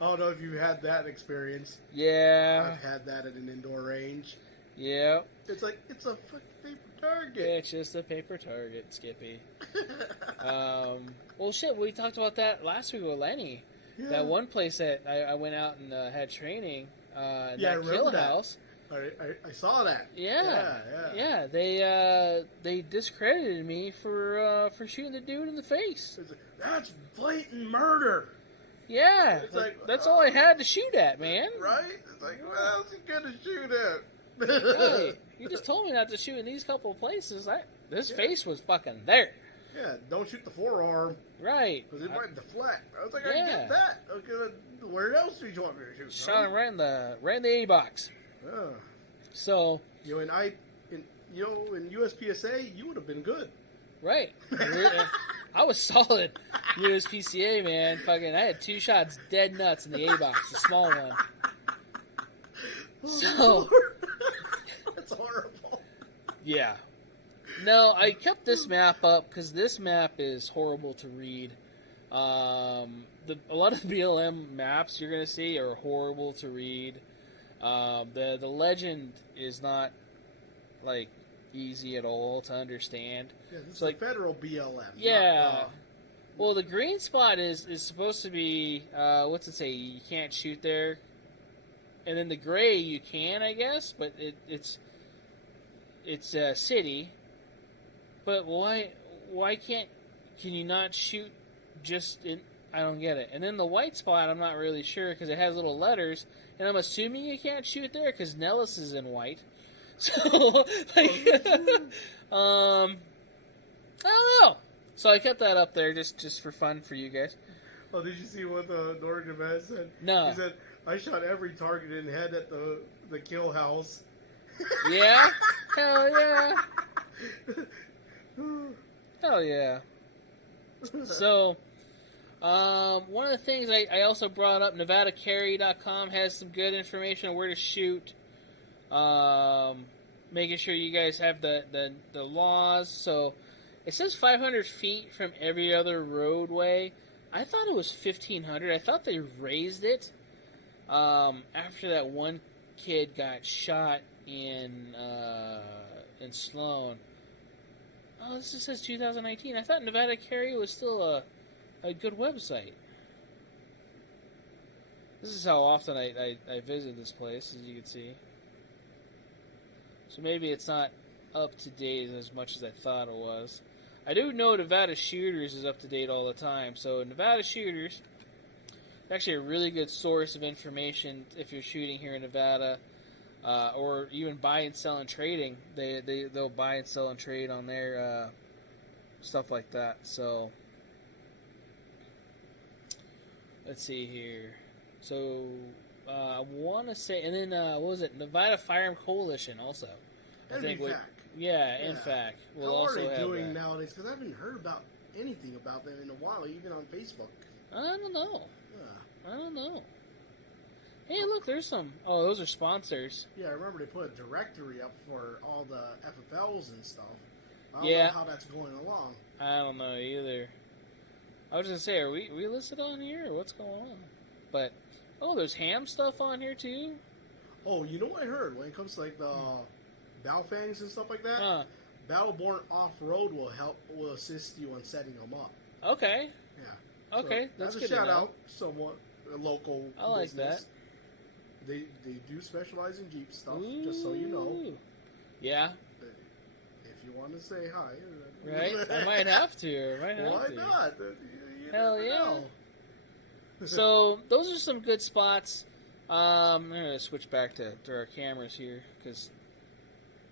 I don't know if you've had that experience. Yeah. I've had that at an indoor range. Yeah. It's like, it's a fucking paper target. It's just a paper target, Skippy. Well, shit, we talked about that last week with Lenny. Yeah. That one place that I went out and had training, that kill house. I saw that. Yeah. They discredited me for shooting the dude in the face. That's blatant murder. Yeah, It's like, that's all I had to shoot at, man. Right? It's like, what else you gonna shoot at? Hey, you just told me not to shoot in these couple of places. This face was fucking there. Yeah, don't shoot the forearm. Right. Because it might deflect. I was like, Yeah. I get that. Okay, where else do you want me to shoot? Shot him right in the A box. Yeah. So. You know, in USPSA, you would have been good. Right. I was solid USPCA, man. Fucking, I had 2 shots dead nuts in the A box, the small one. So. That's horrible. Yeah. No, I kept this map up because this map is horrible to read. A lot of the BLM maps you're going to see are horrible to read. The legend is not, like, easy at all to understand. Yeah, this is like federal BLM. Yeah. Not, well, the green spot is supposed to be, what's it say? You can't shoot there. And then the gray you can, I guess, but it's a city. But why can you not shoot just in? I don't get it. And then the white spot, I'm not really sure because it has little letters, and I'm assuming you can't shoot there because Nellis is in white. So, like, I don't know. So I kept that up there just for fun for you guys. Oh, did you see what Nora Javaz said? No. He said, I shot every target in the head at the kill house. Yeah? Hell yeah. Hell yeah. So, one of the things I also brought up, NevadaCarry.com has some good information on where to shoot. Making sure you guys have the laws. So, it says 500 feet from every other roadway. I thought it was 1,500. I thought they raised it after that one kid got shot in Sloan. Oh, this just says 2019. I thought Nevada Carry was still a good website. This is how often I visit this place, as you can see. So maybe it's not up to date as much as I thought it was. I do know Nevada Shooters is up to date all the time. So Nevada Shooters, actually a really good source of information if you're shooting here in Nevada. Or even buy and sell and trading. They'll buy and sell and trade on their stuff like that. So let's see here. So I want to say, and then what was it? Nevada Firearm Coalition also. In fact, we'll How also are they have doing that. nowadays? Because I haven't heard about anything about them in a while, even on Facebook. I don't know. Yeah. I don't know. Hey, look, there's some. Oh, those are sponsors. Yeah, I remember they put a directory up for all the FFLs and stuff. I don't Yeah. know how that's going along. I don't know either. I was gonna say, are we listed on here, or what's going on? But there's ham stuff on here too. Oh, you know what I heard? When it comes to like the Balfangs and stuff like that, Huh. Battleborn Off-Road will assist you on setting them up. Okay. Yeah. Okay, So that's a good to shout know. out, somewhat a local. I like business. They do specialize in Jeep stuff, Ooh. just so you know. Yeah. If you want to say hi. Right. I might have to. Why not? You Hell never yeah. know. So those are some good spots. I'm gonna switch back to our cameras here because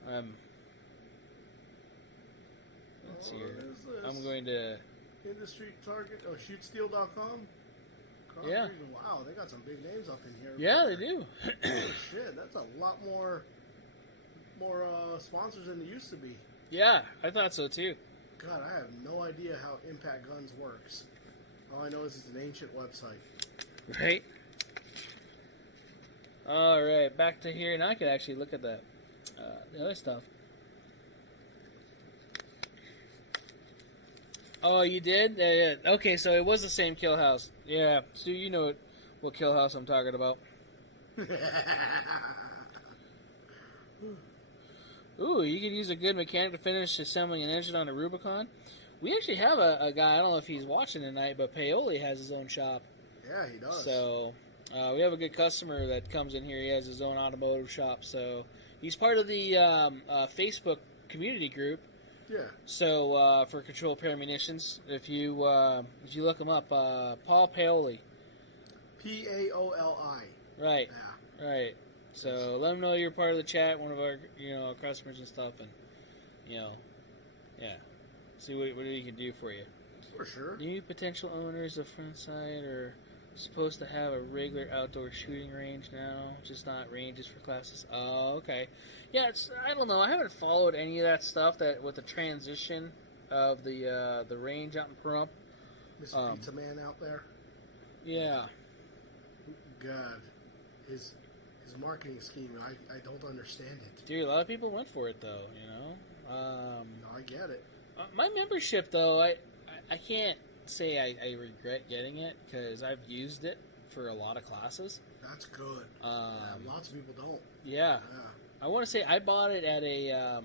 let's see here. I'm going to Industry Target, shootsteel.com. Yeah. Wow, they got some big names up in here. Yeah, they do. Shit, that's a lot more sponsors than there used to be. Yeah, I thought so too. God, I have no idea how Impact Guns works. All I know is it's an ancient website. Right. All right, back to here. Now I can actually look at the other stuff. Oh, you did? Yeah. Okay, so it was the same kill house. Yeah, so you know what kill house I'm talking about. Ooh, you could use a good mechanic to finish assembling an engine on a Rubicon. We actually have a guy, I don't know if he's watching tonight, but Paoli has his own shop. Yeah, he does. So, we have a good customer that comes in here. He has his own automotive shop. So, he's part of the Facebook community group. Yeah. So, for Control Pair Munitions, if you look him up, Paul Paoli, Paoli. Right. Yeah. Right. So let them know you're part of the chat, one of our customers and stuff, and yeah, see what he can do for you. For sure. New potential owners of Frontside are supposed to have a regular outdoor shooting range now, just not ranges for classes. Oh, okay. Yeah, I don't know. I haven't followed any of that stuff that with the transition of the range out in Pahrump. Mr. Pizza Man out there. Yeah. God, his marketing scheme, I don't understand it. Dude, a lot of people went for it though. No, I get it. My membership though, I can't say I regret getting it because I've used it for a lot of classes. That's good. Lots of people don't. Yeah. I want to say I bought it at a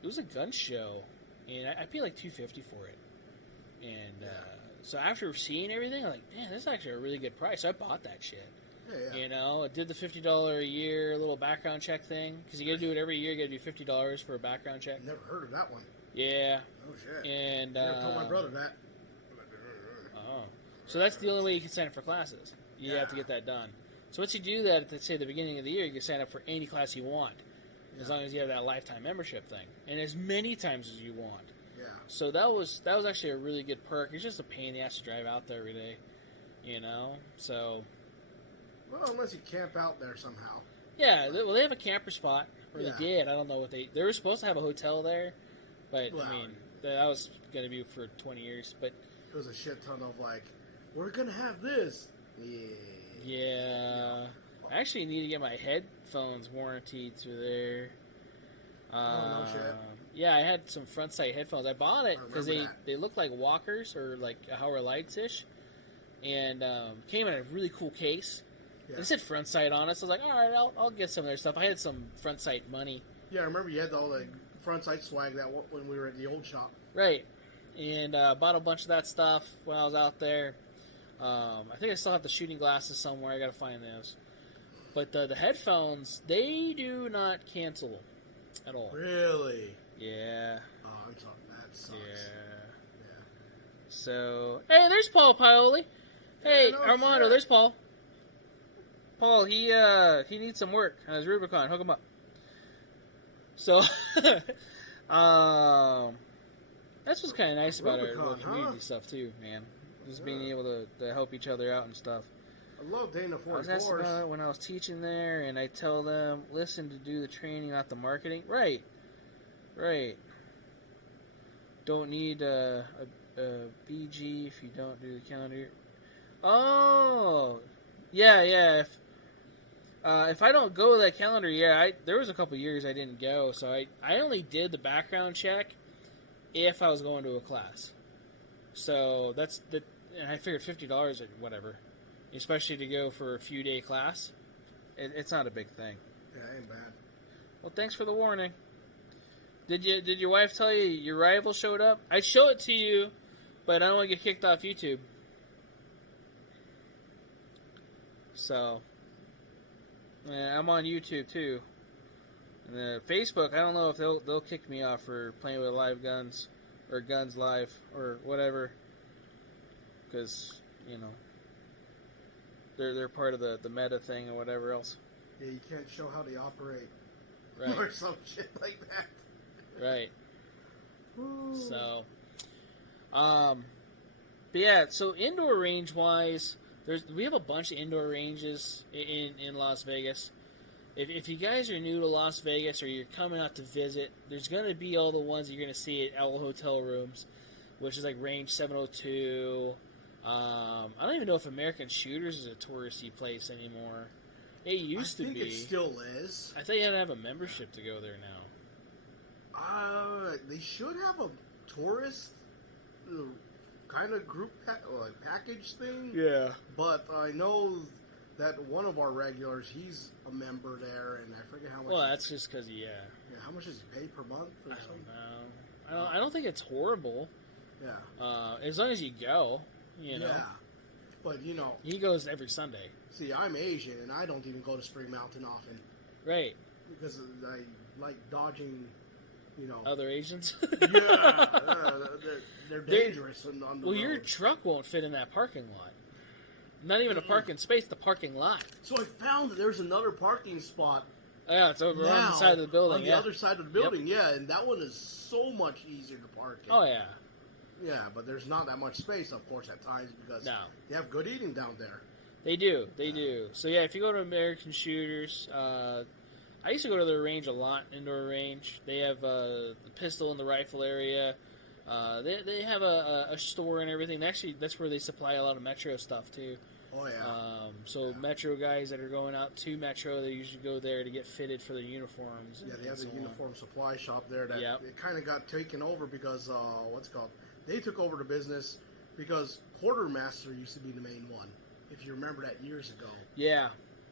it was a gun show, and I paid like $250 for it. And so after seeing everything, I'm like, man, this is actually a really good price. So I bought that shit. Yeah. I did the $50 a year little background check thing because you got to do it every year. You got to do $50 for a background check. Never heard of that one. Yeah. Oh shit. And never told my brother that. Oh, so that's the only way you can sign up for classes. You have to get that done. So once you do that at, say, the beginning of the year, you can sign up for any class you want, as long as you have that lifetime membership thing, and as many times as you want. Yeah. So that was actually a really good perk. It's just a pain in the ass to drive out there every day, So. Well, unless you camp out there somehow. Yeah. They have a camper spot, or they did. I don't know what they were supposed to have a hotel there, but I mean that was going to be for 20 years. But it was a shit ton of like, we're gonna have this. Yeah. I actually need to get my headphones warranted through there. No shit. Yeah, I had some front sight headphones. I bought it because they look like walkers or like Howard Lights-ish. And came in a really cool case. Yeah. It said front sight on it, so I was like, all right, I'll get some of their stuff. I had some front sight money. Yeah, I remember you had all the front sight swag when we were at the old shop. Right. And bought a bunch of that stuff when I was out there. I think I still have the shooting glasses somewhere. I got to find those. But the headphones, they do not cancel at all. Really? Yeah. Oh, I'm sorry. That sucks. Yeah. So, hey, there's Paul Pioli. Hey, Armando, there's Paul. Paul, he needs some work on his Rubicon. Hook him up. So, that's what's kind of nice about our little community stuff too, man. Just being able to help each other out and stuff. I love Dana 44s. I was asked about it when I was teaching there, and I tell them, listen to do the training, not the marketing. Right. Don't need a BG if you don't do the calendar. Oh, yeah. If I don't go that calendar year, there was a couple years I didn't go, so I only did the background check if I was going to a class. So and I figured $50 or whatever, especially to go for a few day class. It's not a big thing. Yeah, ain't bad. Well, thanks for the warning. Did your wife tell you your rival showed up? I'd show it to you, but I don't want to get kicked off YouTube. So, yeah, I'm on YouTube too. And Facebook, I don't know if they'll kick me off for playing with live guns or guns live or whatever, because they're part of the meta thing or whatever else. Yeah, you can't show how they operate, right? Or some shit like that. Right. Ooh. So, but yeah. So indoor range wise, we have a bunch of indoor ranges in Las Vegas. If you guys are new to Las Vegas or you're coming out to visit, there's going to be all the ones you're going to see at all hotel rooms, which is like Range 702. I don't even know if American Shooters is a touristy place anymore. It used to be. I think it still is. I thought you had to have a membership to go there now. They should have a tourist kind of group package thing. Yeah. But I know that one of our regulars, he's a member there, and I forget how much. Well, that's just because, yeah. Yeah, how much does he pay per month or something? I don't know. I don't think it's horrible. Yeah. As long as you go, Yeah. But, he goes every Sunday. See, I'm Asian, and I don't even go to Spring Mountain often. Right. Because I like dodging, other Asians? Yeah. They're dangerous on the road. Your truck won't fit in that parking lot. Not even a parking space, the parking lot. So I found that there's another parking spot. Yeah, it's over on the side of the building. On the other side of the building, yeah, and that one is so much easier to park in. Oh, yeah. Yeah, but there's not that much space, of course, at times because they have good eating down there. They do. So, yeah, if you go to American Shooters, I used to go to their range a lot, indoor range. They have the pistol and the rifle area. They have a store and everything. Actually, that's where they supply a lot of Metro stuff, too. Oh, yeah. So Metro guys that are going out to Metro, they usually go there to get fitted for their uniforms. Yeah, they have the uniform supply shop there that it kind of got taken over because, they took over the business because Quartermaster used to be the main one. If you remember that years ago. Yeah.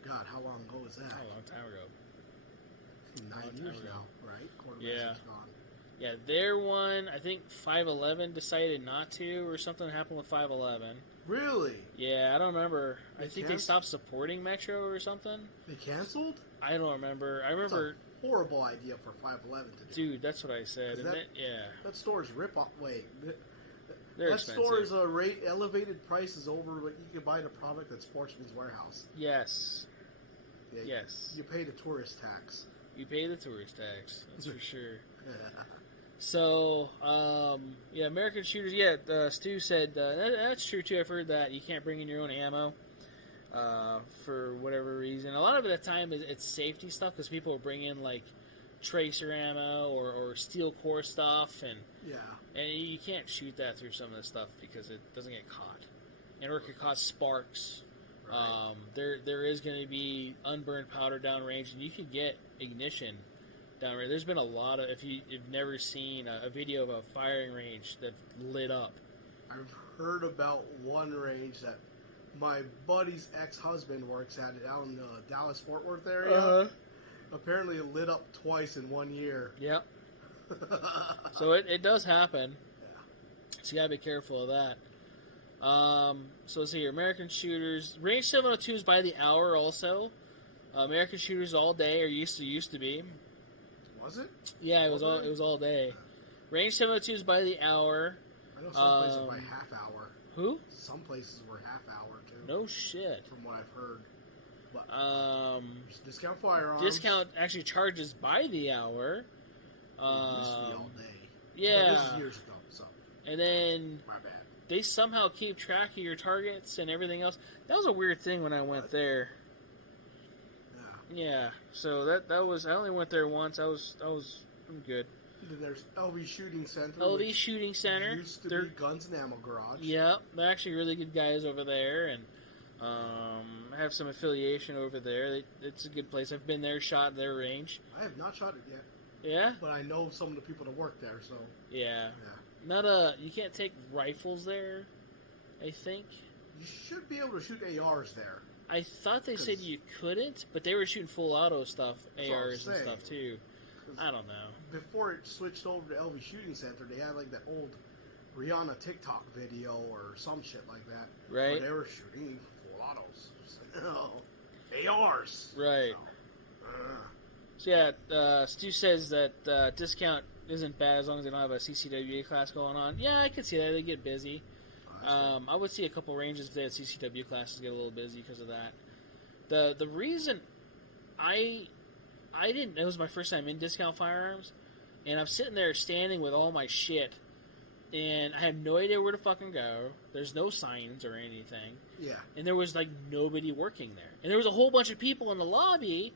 God, how long ago was that? A long time ago. 9 years now, right? Quartermaster's gone. Yeah, their one, I think 511 decided not to, or something happened with 511. Really? Yeah, I don't remember. I think they stopped supporting Metro or something. They canceled? I don't remember. I remember. That's a horrible idea for 511 to do. Dude, that's what I said. That store's rip-off. Wait. They're that expensive. store is a elevated prices over what you can buy the product at Sportsman's Warehouse. Yes. Yeah, yes. You pay the tourist tax. You pay the tourist tax. That's for sure. So, American Shooters, Stu said, that's true too. I've heard that you can't bring in your own ammo for whatever reason. A lot of the time it's safety stuff because people bring in like tracer ammo or steel core stuff, and you can't shoot that through some of the stuff because it doesn't get caught. And or it could cause sparks. Right. There is going to be unburned powder downrange, and you can get ignition downrange. There's been a lot of, if you've never seen a video of a firing range that lit up. I've heard about one range that my buddy's ex-husband works at out in the Dallas-Fort Worth area. Uh-huh. Apparently it lit up twice in 1 year. Yep. So it does happen. Yeah. So you gotta be careful of that. So let's see here. American Shooters. Range 702s by the hour also. American Shooters all day, or used to be. Was it? Yeah, it was all day. Range 702s by the hour. I know some places by half hour. Who? Some places were half hour too. No shit. From what I've heard. But, discount firearms. Discount actually charges by the hour. It used to be all day. Yeah. But this is years ago, so. And then my bad. They somehow keep track of your targets and everything else. That was a weird thing when I went there. Yeah. So that was, I only went there once. I'm good. Then there's LV Shooting Center. LV Shooting Center. Used to be Guns and Ammo Garage. Yep. They're actually really good guys over there, and I have some affiliation over there. It's a good place. I've been there, shot their range. I have not shot it yet. Yeah? But I know some of the people that work there, so. Yeah. You can't take rifles there, I think. You should be able to shoot ARs there. I thought they said you couldn't, but they were shooting full auto stuff, ARs and stuff too. I don't know. Before it switched over to LV Shooting Center, they had like that old Rihanna TikTok video or some shit like that. Right. Where they were shooting full autos. ARs. Right. So yeah, Stu says that discount isn't bad as long as they don't have a CCWA class going on. Yeah, I could see that. They get busy. I would see a couple ranges if they had CCW classes get a little busy because of that. The reason I didn't, it was my first time in discount firearms, and I'm sitting there standing with all my shit, and I have no idea where to fucking go. There's no signs or anything. Yeah. And there was like nobody working there. And there was a whole bunch of people in the lobby,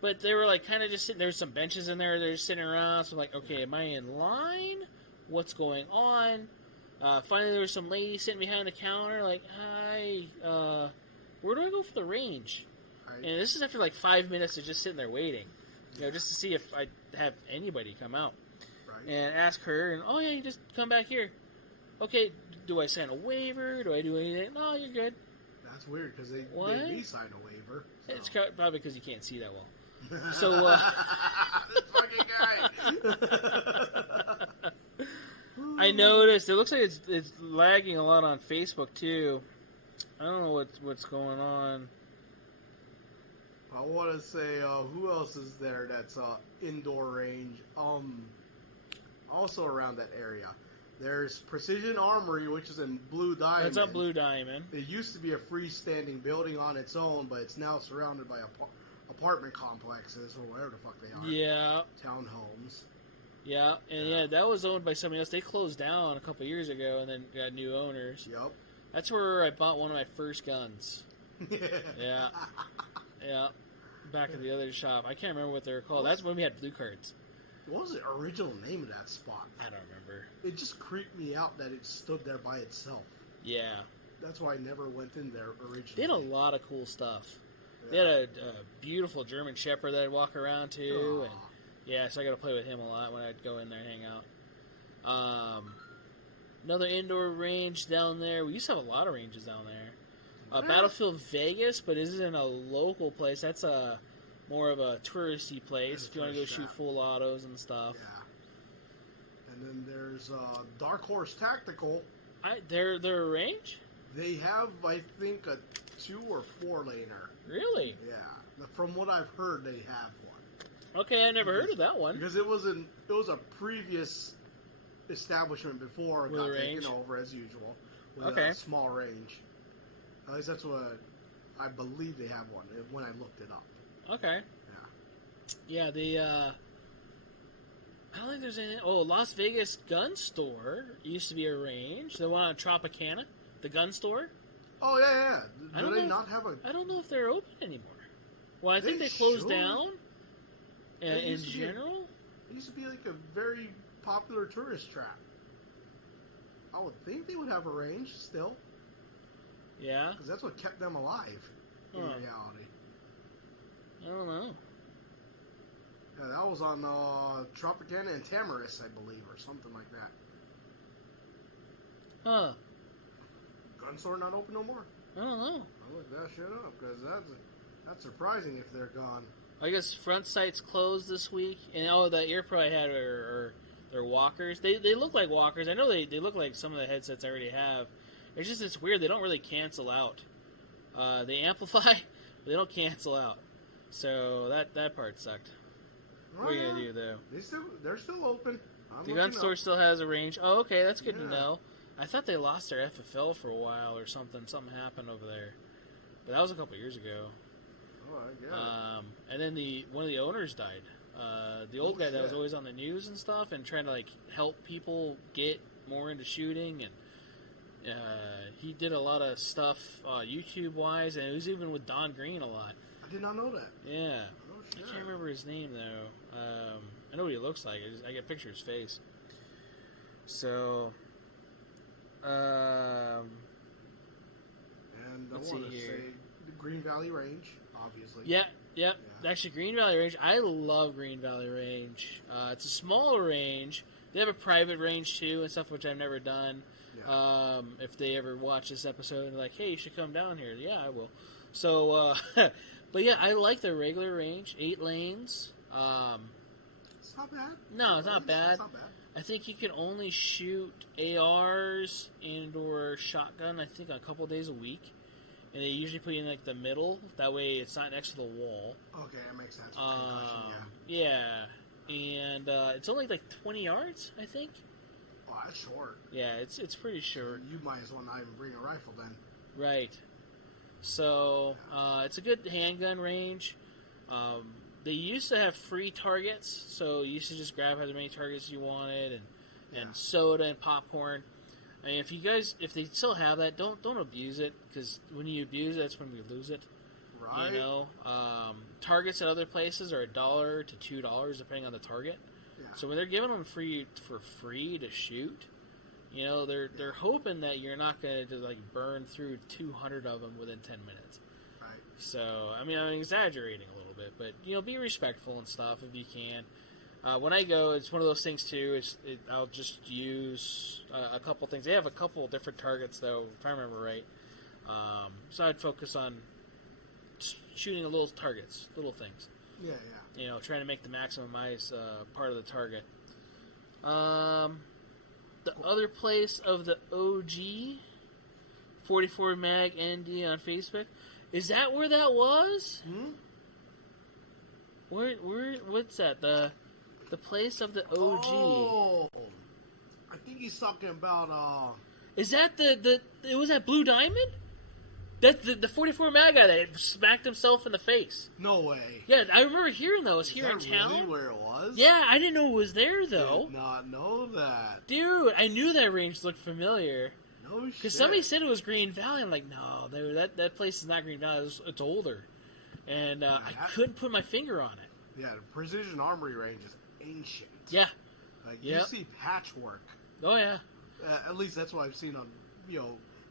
but they were like kind of just sitting, there was some benches in there, they're just sitting around, so I'm like, okay, am I in line? What's going on? Finally, there was some lady sitting behind the counter, like, hi, where do I go for the range? Right. And this is after like 5 minutes of just sitting there waiting, just to see if I have anybody come out. Right. And ask her, and oh yeah, you just come back here. Okay, do I sign a waiver? Do I do anything? No, you're good. That's weird, because they made me sign a waiver. So. It's probably because you can't see that well. So, this fucking guy. I noticed. It looks like it's lagging a lot on Facebook too. I don't know what's going on. I want to say, who else is there that's indoor range? Also around that area. There's Precision Armory, which is in Blue Diamond. That's up Blue Diamond. It used to be a freestanding building on its own, but it's now surrounded by apartment complexes or whatever the fuck they are. Yeah. Townhomes. Yeah, and that was owned by somebody else. They closed down a couple years ago and then got new owners. Yep. That's where I bought one of my first guns. Yeah. Yeah. Back at the other shop. I can't remember what they were called. That's when we had blue cards. What was the original name of that spot? I don't remember. It just creeped me out that it stood there by itself. Yeah. That's why I never went in there originally. They had a lot of cool stuff. Yeah. They had a beautiful German Shepherd that I'd walk around to. And yeah, so I got to play with him a lot when I'd go in there and hang out. Another indoor range down there. We used to have a lot of ranges down there. Battlefield Vegas, but this isn't a local place. That's more of a touristy place if you want to go shoot full autos and stuff. Yeah. And then there's Dark Horse Tactical. They're a range? They have, I think, a 2 or 4 laner. Really? Yeah. From what I've heard, they have one. Okay, I never heard of that one. Because it was a previous establishment before it got taken over as usual with a small range. At least that's what I believe they have one when I looked it up. Okay. Yeah. Yeah, I don't think there's anything. Oh, Las Vegas Gun Store used to be a range. The one on Tropicana, the gun store. Oh yeah. Do they not have a? I don't know if they're open anymore. Well, I think they closed down. In general, It used to be like a very popular tourist trap. I would think they would have a range still. Yeah. Because that's what kept them alive in reality. I don't know. Yeah, that was on Tropicana and Tamaris, I believe, or something like that. Huh. Gun store not open no more? I don't know. I'll look that shit up, because that's surprising if they're gone. I guess front sights closed this week. And the EarPro I had are walkers. They look like walkers. I know they look like some of the headsets I already have. It's weird. They don't really cancel out. They amplify, but they don't cancel out. So that part sucked. What are you gonna do though? They're still open. The gun store still has a range. Oh, okay, that's good to know. I thought they lost their FFL for a while or something. Something happened over there, but that was a couple years ago. Oh, I get it. And then one of the owners died. The old guy that was always on the news and stuff, and trying to help people get more into shooting, and he did a lot of stuff YouTube wise, and it was even with Don Green a lot. I did not know that. Yeah. I can't remember his name though. I know what he looks like. I get a picture of his face. So, and I want to say the Green Valley Range, obviously. Yeah. Actually, Green Valley Range. I love Green Valley Range. It's a smaller range. They have a private range too and stuff, which I've never done. Yeah. If they ever watch this episode and they're like, "Hey, you should come down here," yeah, I will. So. But yeah, I like the regular range, 8 lanes. It's not bad. No, it's not bad. It's not bad. I think you can only shoot ARs and/or shotgun. I think a couple days a week, and they usually put you in the middle. That way, it's not next to the wall. Okay, that makes sense. Yeah, and it's only 20 yards, I think. Oh, that's short. Yeah, it's pretty short. You might as well not even bring a rifle then. Right. So, it's a good handgun range. They used to have free targets, so you used to just grab as many targets as you wanted, and soda and popcorn. I mean, if they still have that, don't abuse it, because when you abuse it, that's when we lose it. Right. You know, targets at other places are $1 to $2 depending on the target. Yeah. So when they're giving them for free to shoot, you know, they're hoping that you're not going to burn through 200 of them within 10 minutes. Right. So, I mean, I'm exaggerating a little bit, but, be respectful and stuff if you can. When I go, it's one of those things, too. I'll just use a couple things. They have a couple different targets, though, if I remember right. So I'd focus on shooting the little targets, little things. Yeah. You know, trying to make the maximize part of the target. The other place of the OG 44 Mag ND on Facebook, is that where that was? Where what's that? The place of the OG. Oh, I think he's talking about. Is that the was that Blue Diamond? That's the 44 mag guy that smacked himself in the face. No way. Yeah, I remember hearing that. It was here in Is town. that really where it was? Yeah, I didn't know it was there though. Did not know that. Dude, I knew that range looked familiar. No shit. Because somebody said it was Green Valley. I'm like, no, that place is not Green Valley. It's older. And I couldn't put my finger on it. Yeah, the Precision Armory range is ancient. Yeah. Like, you see patchwork. Oh, yeah. At least that's what I've seen on,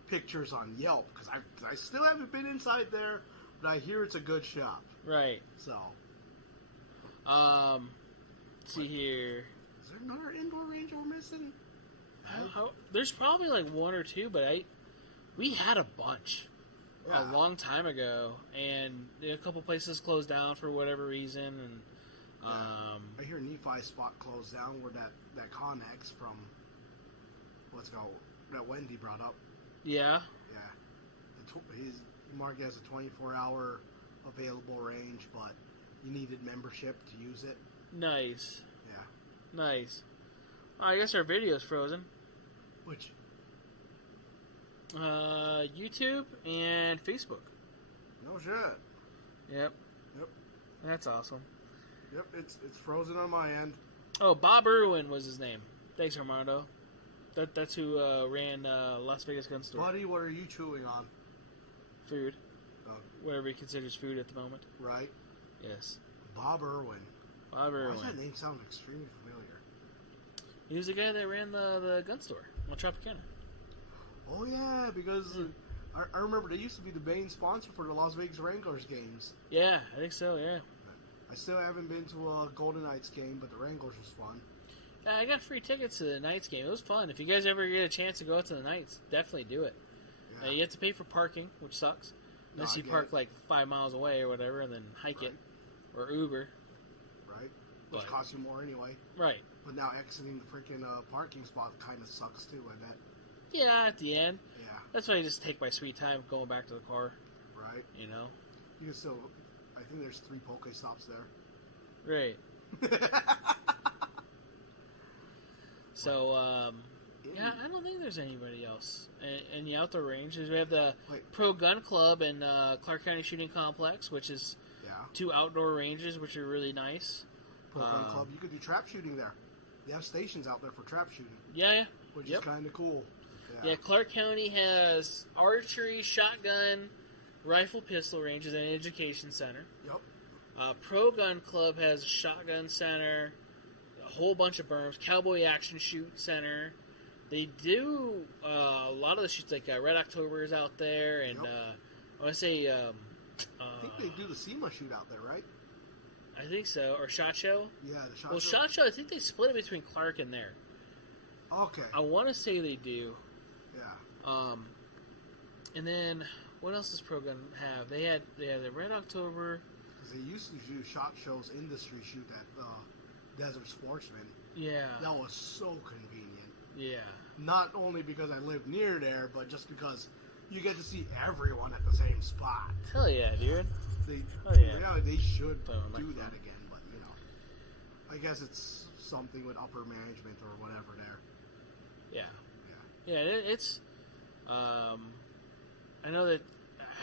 pictures on Yelp. Because I still haven't been inside there, but I hear it's a good shop. Right. So. Let's see here. Is there another indoor range we're missing? There's probably like one or two, but we had a bunch a long time ago, and a couple places closed down for whatever reason. And I hear Nephi's spot closed down where that Connex from that Wendy brought up. Yeah. Yeah. He's marked as a 24-hour available range, but you needed membership to use it. Nice. Yeah. Nice. Oh, I guess our video's frozen. Which? YouTube and Facebook. No shit. Yep. That's awesome. Yep, it's frozen on my end. Oh, Bob Irwin was his name. Thanks, Armando. That's who ran Las Vegas Gun Store. Buddy, what are you chewing on? Food. Oh. Whatever he considers food at the moment. Right. Yes. Bob Irwin. Bob Irwin. Why does that name sound extremely familiar? He was the guy that ran the gun store on Tropicana. Oh, yeah, because I remember they used to be the main sponsor for the Las Vegas Wranglers games. Yeah, I think so, yeah. I still haven't been to a Golden Knights game, but the Wranglers was fun. Yeah, I got free tickets to the Knights game. It was fun. If you guys ever get a chance to go out to the Knights, definitely do it. Yeah. You have to pay for parking, which sucks. Unless you park like 5 miles away or whatever, and then hike it. Or Uber. Right. Which costs you more anyway. Right. But now exiting the freaking parking spot kind of sucks too, I bet. Yeah, at the end. Yeah. That's why I just take my sweet time going back to the car. Right. You know? You can still... I think there's 3 Poke Stops there. Right. So, yeah, I don't think there's anybody else in the outdoor ranges. We have the Pro Gun Club and Clark County Shooting Complex, which is 2 outdoor ranges, which are really nice. Pro Gun Club, you could do trap shooting there. They have stations out there for trap shooting. Yeah. Which is kind of cool. Yeah, Clark County has archery, shotgun, rifle, pistol ranges, and an education center. Yep. Pro Gun Club has a shotgun center, a whole bunch of berms, cowboy action shoot center. They do a lot of the shoots, like Red October is out there, and I want to say... I think they do the SEMA shoot out there, right? I think so. Or SHOT Show? Yeah, the SHOT Show. Well, SHOT Show, I think they split it between Clark and there. Okay. I want to say they do. Yeah. And then, what else does Pro Gun have? They had the Red October. Because they used to do SHOT Show's industry shoot at Desert Sportsman. Yeah. That was so convenient. Yeah. Not only because I live near there, but just because you get to see everyone at the same spot. Hell yeah, dude. They should do that again, but I guess it's something with upper management or whatever there. Yeah, it's. I know that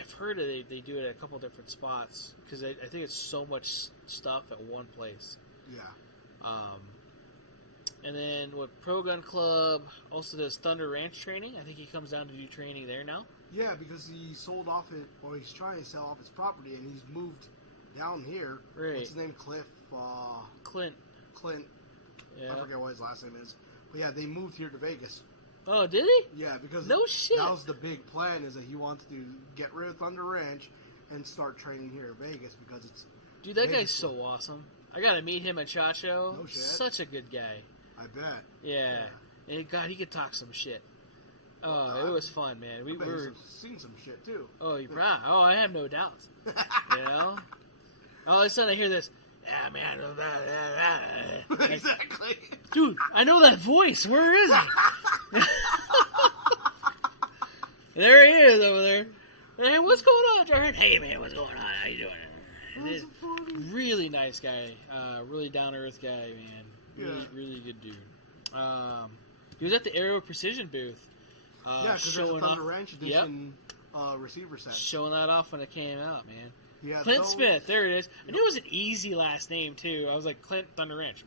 I've heard they do it at a couple different spots because I think it's so much stuff at one place. Yeah. And then Pro Gun Club also does Thunder Ranch training. I think he comes down to do training there now. Yeah, because he sold off it, or he's trying to sell off his property, and he's moved down here. Right. What's his name? Clint. Yeah. I forget what his last name is. But yeah, they moved here to Vegas. Oh, did he? Yeah, because no shit. That was the big plan, is that he wants to get rid of Thunder Ranch and start training here in Vegas because it's... Dude, that guy's so awesome. I got to meet him at SHOT Show. No shit. Such a good guy. I bet. Yeah. And God, he could talk some shit. Oh, it was fun, man. We were seeing some shit too. Oh, I have no doubts. You know. All of a sudden, I hear this. Yeah, man. Exactly. Dude, I know that voice. Where is he? There he is over there. Hey, what's going on, Jordan? Hey, man, what's going on? How you doing? Really nice guy. Really down to earth guy, man. Really, really good dude. He was at the Aero Precision booth. Yeah, because there's a Thunder Ranch edition receiver set. Showing that off when it came out, man. Yeah, Clint Smith, there it is. I knew it was an easy last name, too. I was like, Clint Thunder Ranch.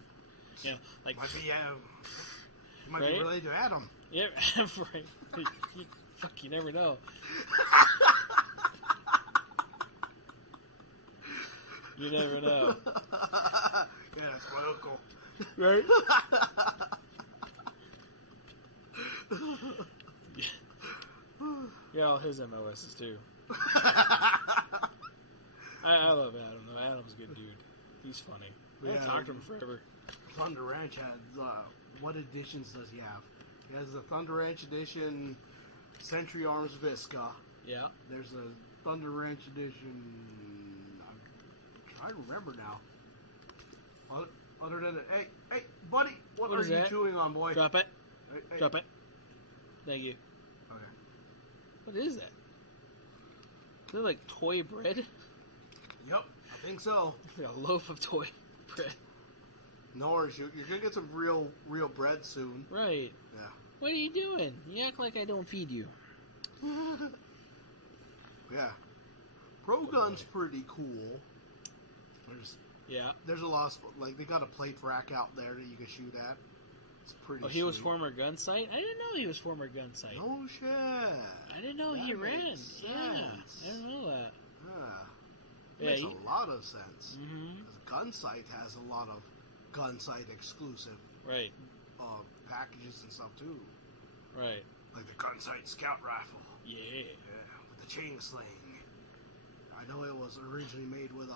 You know, like... Might be related to Adam. Yeah, right. Fuck, you never know. You never know. Yeah, that's my uncle. Right? Yeah, all his MOSs too. I love Adam though. Adam's a good dude. He's funny. We haven't talked to him forever. Thunder Ranch has what editions does he have? He has the Thunder Ranch edition, Century Arms Visca. Yeah. There's a Thunder Ranch edition. I'm trying to remember now. Other than hey, buddy, what are you chewing on, boy? Drop it. Hey. Drop it. Thank you. Okay. What is that? Is that like toy bread? Yep, I think so. Like a loaf of toy bread. No worries, you're gonna get some real bread soon. Right. Yeah. What are you doing? You act like I don't feed you. Yeah. Pro Gun's pretty cool. There's a lot of, like, they got a plate rack out there that you can shoot at. It's pretty he was sweet. former gun sight? I didn't know he was former gun sight. No shit. I didn't know he ran. Sense. Yeah, I didn't know that. Yeah. Makes a lot of sense. Mm-hmm. Gun sight has a lot of gun sight exclusive right packages and stuff too. Right. Like the gun sight scout rifle. Yeah. With the chain sling. I know it was originally made with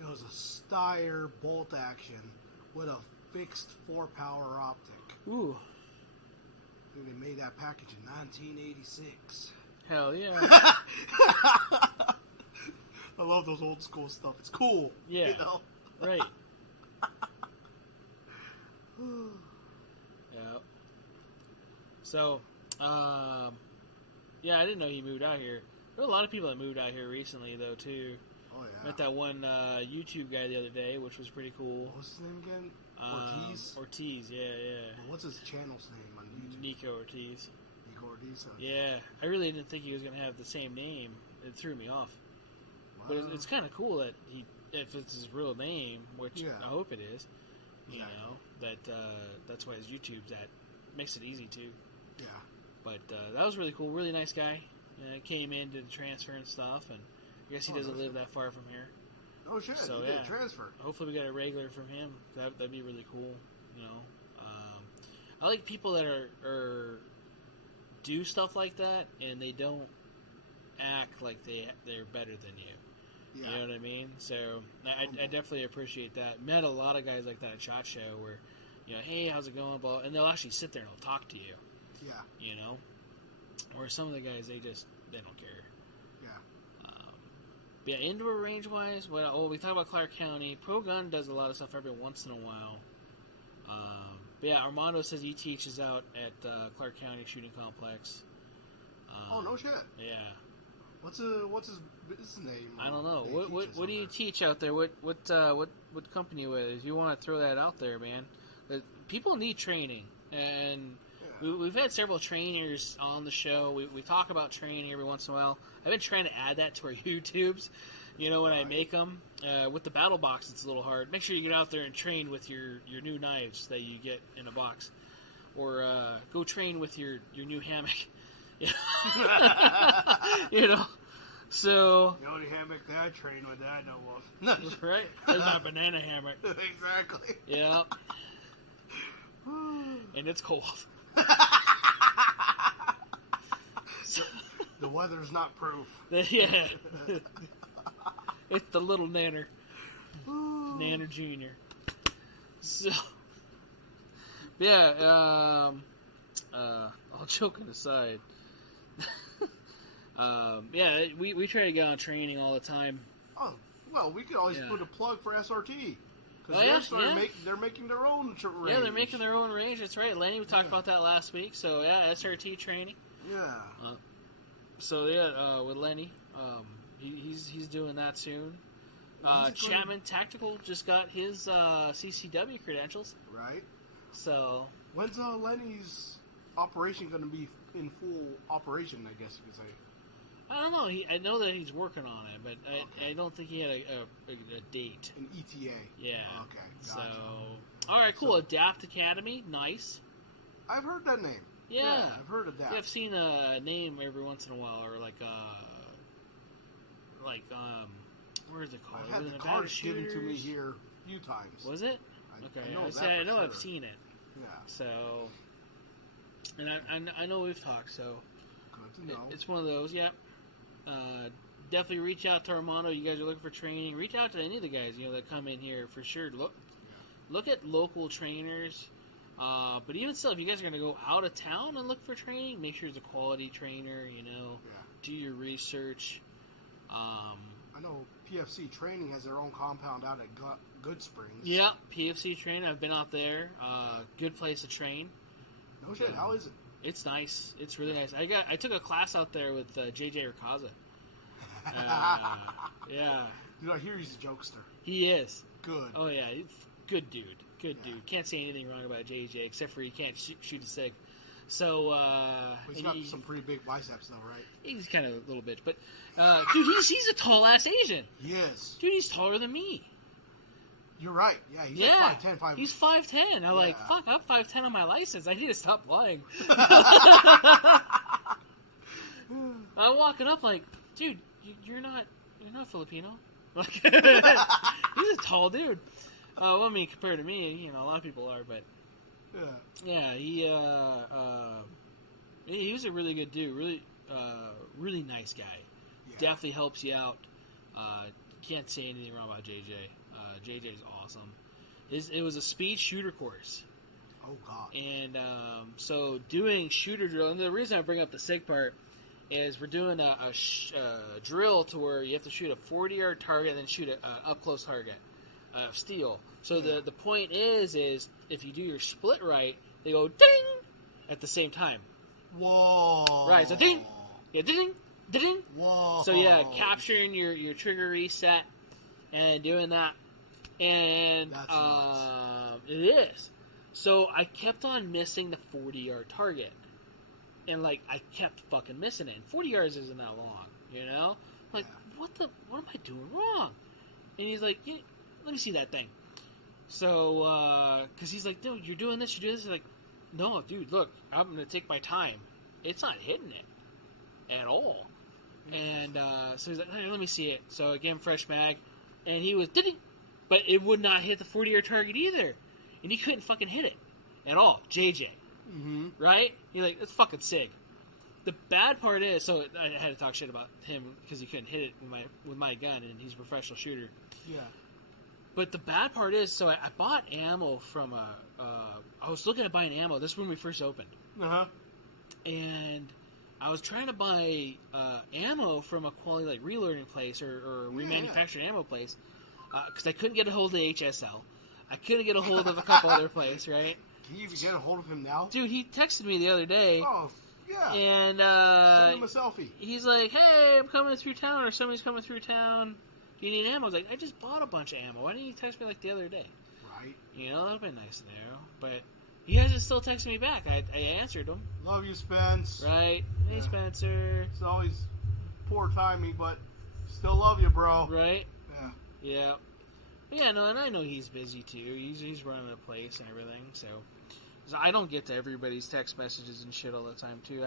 it was a Steyr bolt action with a fixed 4-power optic. Ooh. I think they made that package in 1986. Hell yeah. I love those old school stuff. It's cool. Yeah. You know? Right. Yeah. So, yeah, I didn't know he moved out here. There were a lot of people that moved out here recently, though, too. Oh, yeah. Met that one YouTube guy the other day, which was pretty cool. What's his name again? Ortiz, yeah. Well, what's his channel's name on YouTube? Nico Ortiz. Nico Ortiz? Okay. Yeah. I really didn't think he was going to have the same name. It threw me off. Wow. But it's kind of cool that if it's his real name, which I hope it is, you know, that's why his YouTube's at. Makes it easy, too. Yeah. But that was really cool. Really nice guy. Came in, did the transfer and stuff, and I guess he doesn't live that far from here. Oh, shit. So, he did a transfer. Hopefully we get a regular from him. That'd be really cool, you know. I like people that are do stuff like that, and they don't act like they're better than you. Yeah. You know what I mean? So I definitely appreciate that. Met a lot of guys like that at SHOT Show where, you know, hey, how's it going? Blah, and they'll actually sit there and they'll talk to you. Yeah. You know? Or some of the guys, they don't care. Yeah, indoor range-wise, we talk about Clark County. Pro Gun does a lot of stuff every once in a while. But yeah, Armando says he teaches out at Clark County Shooting Complex. Oh, no shit. Yeah. What's his business name? I don't know. What do you teach out there? What company with? If you want to throw that out there, man. People need training, and we've had several trainers on the show. We talk about training every once in a while. I've been trying to add that to our YouTubes, you know, when I make them. With the battle box, it's a little hard. Make sure you get out there and train with your new knives that you get in a box. Or go train with your new hammock. You know? So... The only hammock that I train with that I know of. Right? That's my banana hammock. Exactly. Yeah. And it's cold. The weather's not proof. Yeah. It's the little Nanner. Nanner Jr. So, yeah, all joking aside, yeah, we try to get on training all the time. Oh, well, we could always put a plug for SRT. Because they're making their own range. Yeah, they're making their own range. That's right. Lenny, we talked about that last week. So, yeah, SRT training. Yeah. So, yeah, with Lenny, he's doing that soon. Chapman Tactical just got his CCW credentials. Right. So, When's Lenny's operation going to be in full operation, I guess you could say? I don't know. I know that he's working on it, but I don't think he had a date. An ETA? Yeah. Okay, gotcha. So, all right, cool. Adapt Academy, nice. I've heard that name. Yeah. I've heard of that. Yeah, I've seen a name every once in a while, or where is it called? I've had the cards given to me here a few times. Was it? Okay, I know I've seen it. Yeah. So, and I know we've talked, so good to know. It's one of those. Yep. Definitely reach out to Armando. You guys are looking for training. Reach out to any of the guys that come in here for sure. Look at local trainers. But even still, if you guys are going to go out of town and look for training, make sure it's a quality trainer. Do your research. I know PFC Training has their own compound out at Good Springs. Yeah, PFC Training. I've been out there. Good place to train. No shit. How is it? It's nice. It's really nice. I took a class out there with JJ Rakaza. Yeah. Dude, I hear he's a jokester. He is. Good. Oh yeah, he's good dude. Good dude. Can't say anything wrong about JJ except for he can't shoot a sig. So he's got some pretty big biceps though, right? He's kind of a little bitch, but dude, he's a tall ass Asian. He is. Dude, he's taller than me. You're right. Yeah, he's like 5'10", 5'. He's 5'10". I'm like, fuck, I'm 5'10" on my license. I need to stop lying. I'm walking up like, dude, you're not Filipino. Like, he's a tall dude. Well, I mean, compared to me, a lot of people are, but yeah, he was a really good dude, really nice guy. Yeah. Definitely helps you out. Can't say anything wrong about JJ. JJ's awesome. It was a speed shooter course. Oh God! And so doing shooter drill, and the reason I bring up the SIG part is we're doing a drill to where you have to shoot a 40-yard target and then shoot an up-close target of steel. So the point is if you do your split right, they go ding at the same time. Whoa! Right, so ding, yeah, ding, ding. Whoa! So yeah, capturing your trigger reset and doing that, and it is. So I kept on missing the 40-yard target. And, I kept fucking missing it. And 40 yards isn't that long, Like, what am I doing wrong? And he's like, yeah, let me see that thing. So, because he's like, dude, you're doing this. He's like, no, dude, look, I'm going to take my time. It's not hitting it at all. And so he's like, hey, let me see it. So, again, fresh mag. And he was, but it would not hit the 40-yard target either. And he couldn't fucking hit it at all. JJ. Mm-hmm. Right? You're like, it's fucking SIG. The bad part is, so I had to talk shit about him because he couldn't hit it with my gun, and he's a professional shooter. Yeah. But the bad part is, so I bought ammo from I was looking at buying ammo. This is when we first opened. Uh-huh. And I was trying to buy ammo from a quality, reloading place or remanufactured ammo place because I couldn't get a hold of HSL. I couldn't get a hold of a couple other places, right? Can you even get a hold of him now? Dude, he texted me the other day. Oh, yeah. And send him a selfie. He's like, hey, I'm coming through town, or somebody's coming through town. Do you need ammo? I was like, I just bought a bunch of ammo. Why didn't you text me the other day? Right. That would have been nice to know. But he hasn't still texted me back. I answered him. Love you, Spence. Right. Hey, Spencer. It's always poor timing, but still love you, bro. Right? Yeah. Yeah. Yeah, no, and I know he's busy too. He's running a place and everything, so I don't get to everybody's text messages and shit all the time too.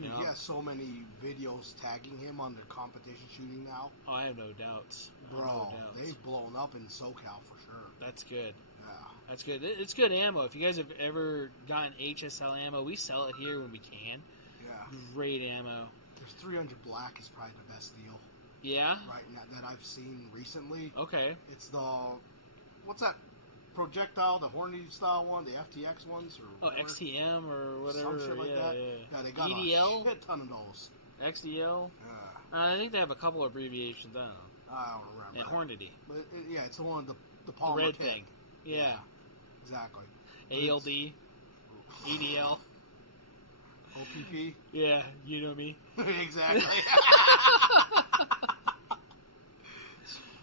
Dude, he has so many videos tagging him on the competition shooting now. Oh, I have no doubts. Bro, they've blown up in SoCal for sure. That's good. Yeah. That's good. It's good ammo. If you guys have ever gotten HSL ammo, we sell it here when we can. Yeah. Great ammo. There's 300 Black is probably the best deal. Yeah? Right now that I've seen recently. Okay. It's what's that projectile, the Hornady style one, the FTX ones? Or XTM or whatever. Some shit like that. Yeah. Yeah, they got EDL? a shit ton of those. XDL? Yeah. I think they have a couple abbreviations. I don't remember. And Hornady. But it's the one, the Palmer the red kit. thing. Yeah. Exactly. ALD. EDL. OPP. Yeah, you know me. Exactly.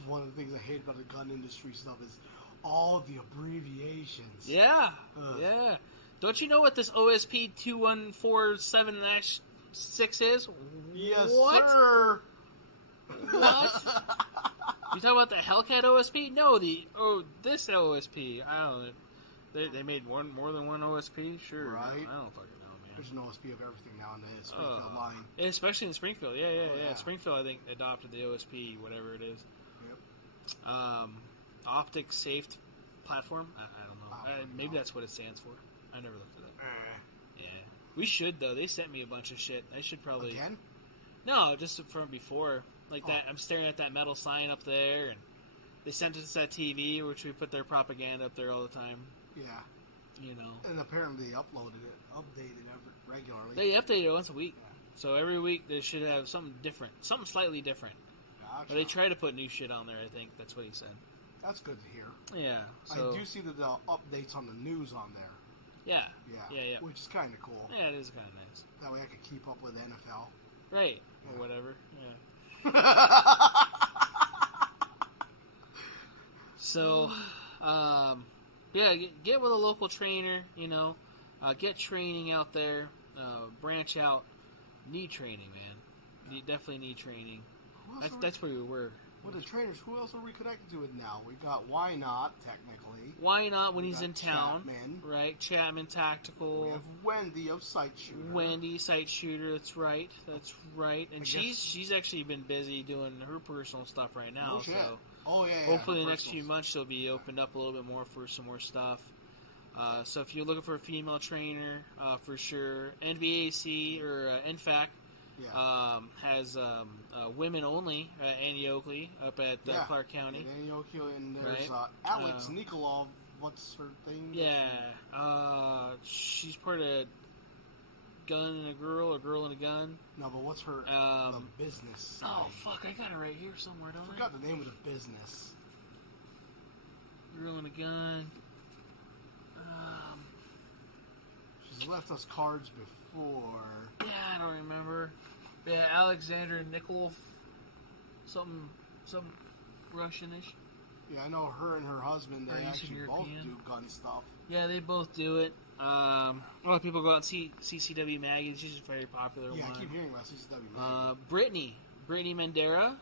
One of the things I hate about the gun industry stuff is all the abbreviations. Yeah, yeah. Don't you know what this OSP 2147-6 is? Yes, what? sir. What? You talking about the Hellcat OSP? No, this OSP. I don't know. They made more than one OSP? Sure. Right. I don't fucking know, man. There's an OSP of everything now in the Springfield line. Especially in Springfield. Yeah. Yeah. Springfield, I think, adopted the OSP, whatever it is. Yep. Optic Safe Platform? I don't know. Maybe no. that's what it stands for. I never looked it up. Yeah. We should, though. They sent me a bunch of shit. I should probably... Again? No, just from before. Like that, I'm staring at that metal sign up there, and they sent us that TV, which we put their propaganda up there all the time. Yeah. You know. And apparently they updated regularly. They update it once a week. Yeah. So every week they should have something different. Something slightly different. Gotcha. But they try to put new shit on there, I think. That's what he said. That's good to hear. Yeah. So, I do see the updates on the news on there. Yeah. Yeah. Which is kind of cool. Yeah, it is kind of nice. That way I could keep up with NFL. Right. Yeah. Or whatever. Yeah. So, yeah, get with a local trainer, you know, get training out there, branch out, need training, man. Definitely need training. That's where we were. With the trainers, who else are we connected to with now? We got Why Not, technically. Why Not when he's in town. Chapman. Right, Chapman Tactical. We have Wendy of Sight Shooter. Wendy, Sight Shooter, that's right. And she's actually been busy doing her personal stuff right now. Oh, shit. So Oh, yeah. hopefully the next few months she'll be opened up a little bit more for some more stuff. So if you're looking for a female trainer, for sure, NVAC or NFAC has women only, Annie Oakley up at Clark County. Annie Oakley, and there's right? Alex Nikolov. What's her thing? Yeah, she's part of Gun and a Girl, or Girl and a Gun. No, but what's her the business side? Oh, fuck, I got it right here somewhere, don't I? Forgot the name of the business. Girl and a Gun. She's left us cards before. Yeah, I don't remember. Yeah, Alexander Nikolov. Something Russianish. Yeah, I know her and her husband, they actually European. both do gun stuff. Yeah, they both do it. A lot of people go out and see CCW Maggie. She's a very popular one. Yeah, I keep hearing about CCW Maggie. Brittany Mandera,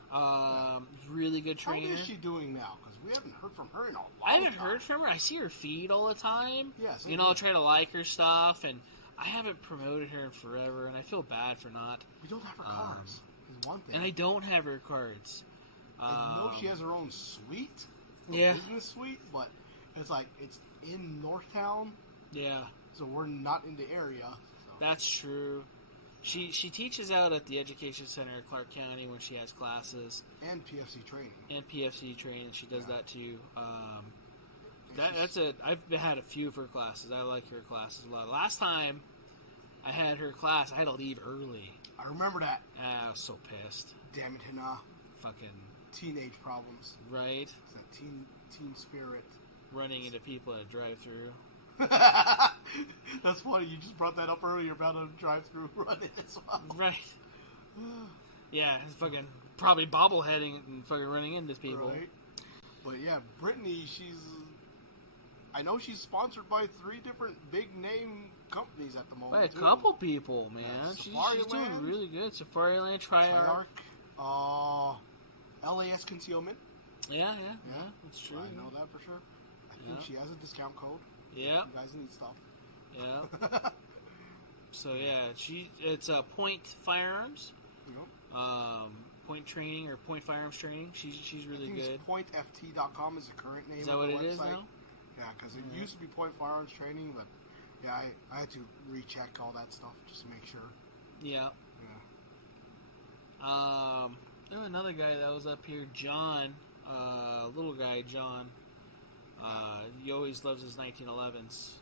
really good trainer. How is she doing now? Because we haven't heard from her in a long time. I haven't heard from her. I see her feed all the time. Yes. You know, I'll try to like her stuff, and I haven't promoted her in forever, and I feel bad for not. We don't have her cards. Is one thing. And I don't have her cards. I know she has her own suite. Business suite, but it's like it's in Northtown. Yeah. So we're not in the area. So. That's true. She teaches out at the Education Center at Clark County when she has classes. And PFC training. She does that too. That's it. I've had a few of her classes. I like her classes a lot. Last time I had her class, I had to leave early. I remember that. I was so pissed. Damn it, Hannah. Fucking teenage problems. Right? It's that teen spirit. Running into people at a drive-thru. That's funny. You just brought that up earlier about a drive-thru running as well. Right. Yeah, it's fucking probably bobbleheading and fucking running into people. Right. But yeah, Brittany, I know she's sponsored by 3 different big-name companies at the moment. By a couple people, man. She's doing really good. Safariland, Triarch. LAS Concealment. Yeah, that's true. I know that for sure. I think she has a discount code. Yeah. You guys need stuff. Yeah. So yeah, it's Point Firearms. Yep. Point Training or Point Firearms Training. She's really good. PointFT.com is the current name. Is that of what the it website. is now? Yeah, because it used to be Point Firearms Training, but yeah, I had to recheck all that stuff just to make sure. Yeah. There was another guy that was up here, John, little guy, John. He always loves his 1911s.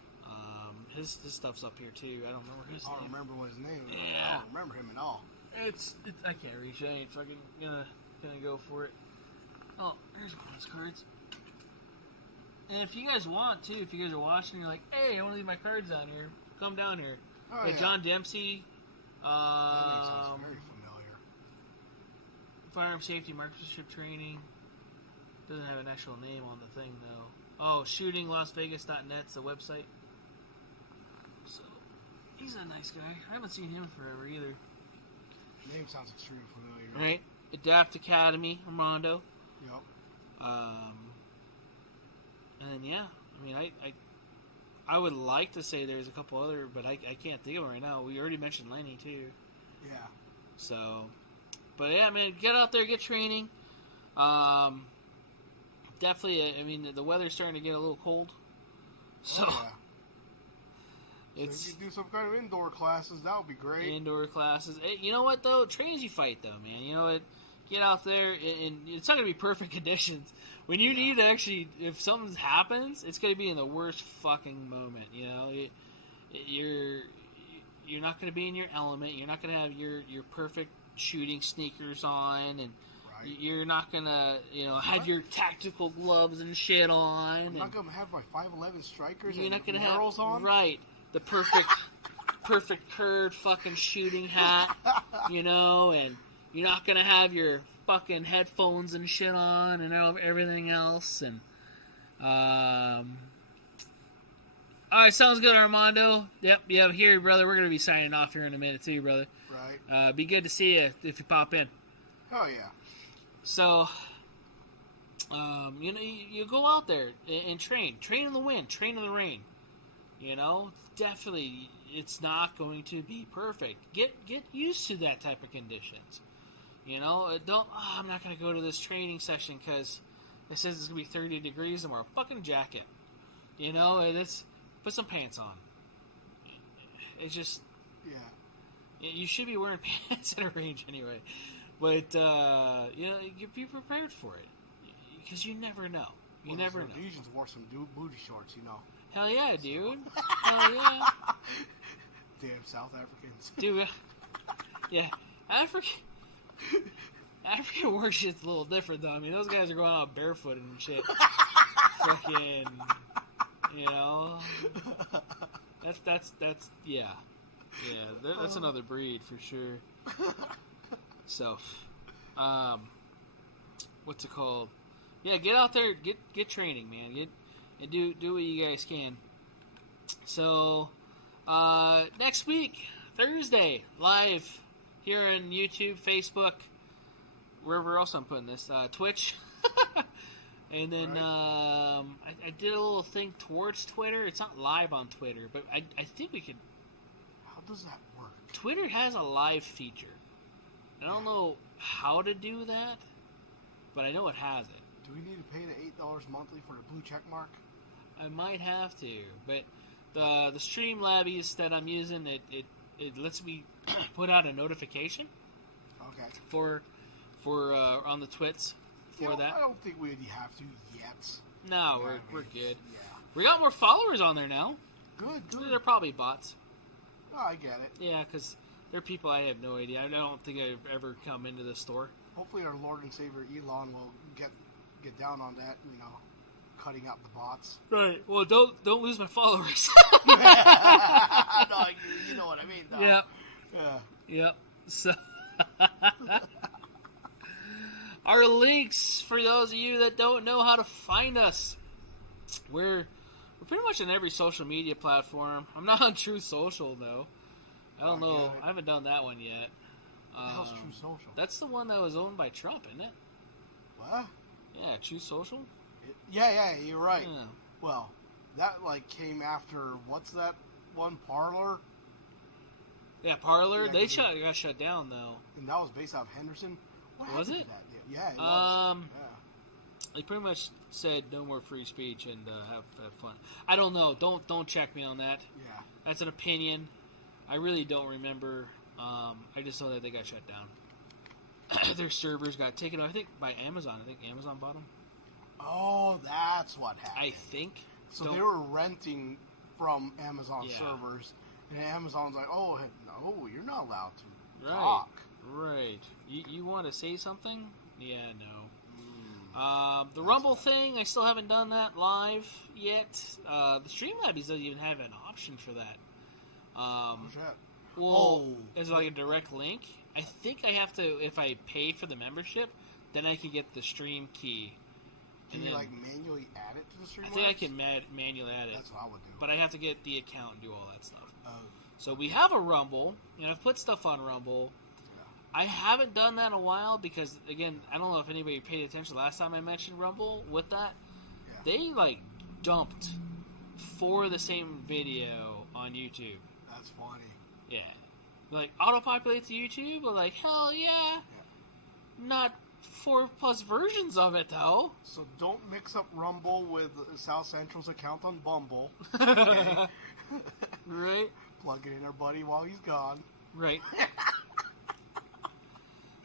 His stuff's up here too. I don't remember his name. I don't remember what his name is. Yeah. I don't remember him at all. It's I can't reach it. I ain't fucking gonna go for it. Oh, here's one of his cards. And if you guys want to, if you guys are watching, you're like, hey, I want to leave my cards down here. Come down here. Oh, yeah. John Dempsey. That name sounds very familiar. Firearm safety marksmanship training. Doesn't have an actual name on the thing though. Oh, shootinglasvegas.net's the website. He's a nice guy. I haven't seen him forever either. Name sounds extremely familiar. Right? Adapt Academy, Armando. Yep. And then, yeah. I mean, I would like to say there's a couple other, but I can't think of them right now. We already mentioned Lenny, too. Yeah. So, but yeah, man, get out there, get training. Definitely, I mean, the weather's starting to get a little cold. So, if you do some kind of indoor classes, that would be great. Indoor classes. You know what, though? Train as you fight, though, man. You know what? Get out there, and it's not going to be perfect conditions. When you need to actually, if something happens, it's going to be in the worst fucking moment, you know? You're not going to be in your element. You're not going to have your perfect shooting sneakers on, and you're not going to, have your tactical gloves and shit on. I'm not going to have my 5'11 strikers you're and not gonna arrows have, on? Right. The perfect curved fucking shooting hat, and you're not going to have your fucking headphones and shit on and everything else. And all right, sounds good, Armando. Yep, here, brother. We're going to be signing off here in a minute, too, brother. Right. Be good to see you if you pop in. Oh, yeah. So, you go out there and train. Train in the wind. Train in the rain. Definitely, it's not going to be perfect. Get used to that type of conditions. I'm not going to go to this training session because it says it's going to be 30 degrees and wear a fucking jacket. Put some pants on. It's just... Yeah. You should be wearing pants in a range anyway. But, be prepared for it. Because you never know. You never know. Asians wore some booty shorts, Hell yeah, dude. Hell yeah. Damn South Africans. Dude, yeah. African worship's a little different, though. I mean, those guys are going out barefooted and shit. Fucking, That's yeah. Yeah, that's another breed for sure. So, what's it called? Yeah, get out there, get training, man. And do what you guys can. So, next week, Thursday, live here on YouTube, Facebook, wherever else I'm putting this, Twitch. And then I did a little thing towards Twitter. It's not live on Twitter, but I think we could... How does that work? Twitter has a live feature. I don't know how to do that, but I know it has it. Do we need to pay the $8 monthly for the blue check mark? I might have to, but the Streamlabs that I'm using, it lets me put out a notification. Okay. For on the twits for that. I don't think we have to yet. No, we're good. Yeah. We got more followers on there now. Good. They're probably bots. Oh, I get it. Yeah, because they're people I have no idea. I don't think I've ever come into the store. Hopefully our Lord and Savior Elon will get down on that, cutting out the bots. Right. Well, don't lose my followers. No, you know what I mean, though. Yep. Yeah. Yep. So, our links for those of you that don't know how to find us. We're pretty much on every social media platform. I'm not on True Social though. I don't know. I haven't done that one yet. How's True Social? That's the one that was owned by Trump, isn't it? What? Yeah, True Social. Yeah, you're right. Yeah. Well, that came after what's that one, Parler? Yeah, Parler. Yeah, They got shut down though. And that was based out of Henderson. What Was happened it? to that? Yeah, it was. They pretty much said no more free speech and have fun. I don't know. Don't check me on that. Yeah. That's an opinion. I really don't remember. I just know that they got shut down. Their servers got taken, I think, by Amazon. I think Amazon bought them. Oh, that's what happened. I think. So they were renting from Amazon Yeah. servers, and Amazon's like, oh, no, you're not allowed to Right. talk. Right. You want to say something? Yeah, no. The Rumble thing, I still haven't done that live yet. The Streamlabs doesn't even have an option for that. What's that? Well, it's like a direct link. I think I have to, if I pay for the membership, then I can get the stream key. Can you manually add it to the Streamlabs? I think I can manually add it. That's what I would do. But I have to get the account and do all that stuff. So we have a Rumble, and I've put stuff on Rumble. I haven't done that in a while because, again, I don't know if anybody paid attention last time I mentioned Rumble with that. Yeah. They, like, dumped for the same video on YouTube. That's funny. Yeah. Like, auto-populate to YouTube? But like, hell yeah. Not 4+ versions of it, though. So don't mix up Rumble with South Central's account on Bumble. Okay? Right. Plug it in our buddy while he's gone. Right.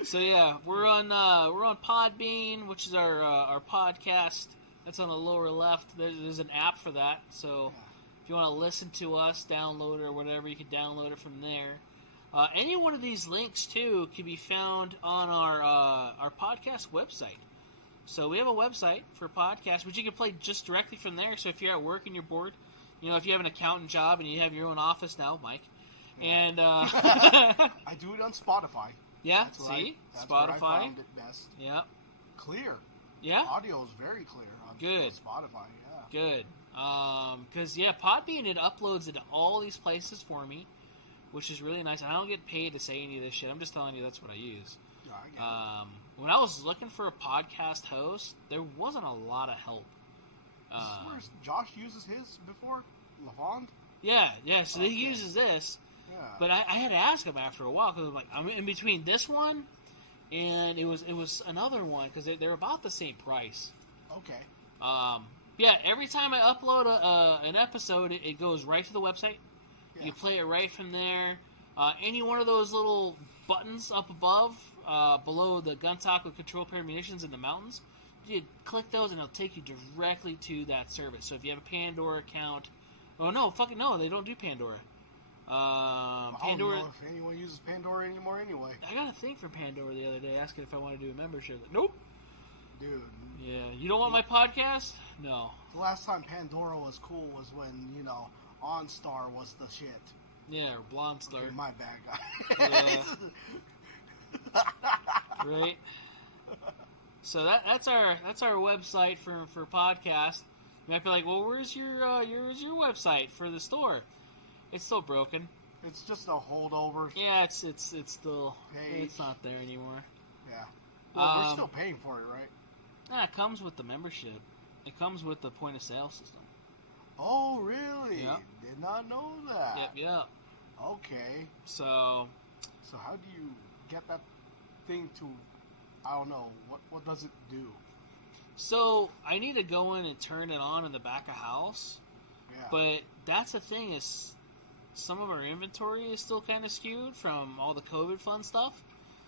So yeah, we're on Podbean, which is our podcast. That's on the lower left. There's an app for that. So if you want to listen to us, download it or whatever, you can download it from there. Any one of these links too can be found on our podcast website. So we have a website for podcasts, which you can play just directly from there. So if you're at work and you're bored, if you have an accountant job and you have your own office now, Mike, and I do it on Spotify. Yeah, that's Spotify. Where I found it best. Yeah. Clear. Yeah. Audio is very clear on Spotify. Yeah. Good. Because Podbean, it uploads into all these places for me, which is really nice. And I don't get paid to say any of this shit. I'm just telling you that's what I use. No, I get it. When I was looking for a podcast host, there wasn't a lot of help. This is where Josh uses his before? LaFond? Yeah. So he uses this. Yeah. But I had to ask him after a while because I'm in between this one and it was another one because they're about the same price. Okay. Every time I upload an episode, it goes right to the website. Yeah. You play it right from there. Any one of those little buttons up above, below the gun talk with control pair munitions in the mountains, you click those and it'll take you directly to that service. So if you have a Pandora account, no, they don't do Pandora. I don't know if anyone uses Pandora anymore anyway. I got a thing for Pandora the other day asking if I want to do a membership. Nope. Dude. Yeah. You don't want my podcast? No. The last time Pandora was cool was when, OnStar was the shit. Yeah, or Blonde Star. Okay, my bad guy. Yeah. Right. So that's our website for podcast. You might be like, well, where's your website for the store? It's still broken. It's just a holdover. Yeah, it's still page. It's not there anymore. Yeah. Well, we're still paying for it, right? Nah, it comes with the membership. It comes with the point of sale system. Oh, really? Yep. Did not know that. Yep. Okay. So how do you get that thing to? I don't know. What does it do? So I need to go in and turn it on in the back of house. Yeah. But that's the thing is, some of our inventory is still kind of skewed from all the COVID fun stuff.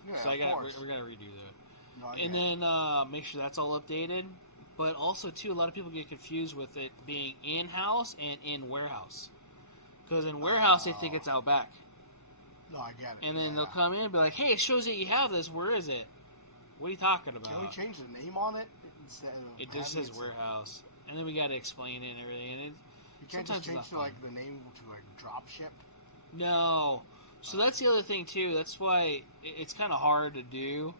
Yeah, so we're gonna redo that. No, and then make sure that's all updated. But also too, a lot of people get confused with it being in house and in warehouse. Because in warehouse they think it's out back. No, I get it. And then they'll come in and be like, "Hey, it shows that you have this. Where is it? What are you talking about?" Can we change the name on it instead of? It just says warehouse, and then we got to explain it and everything. And you can't just change to the name to drop ship. No. So that's the other thing too. That's why it's kind of hard to do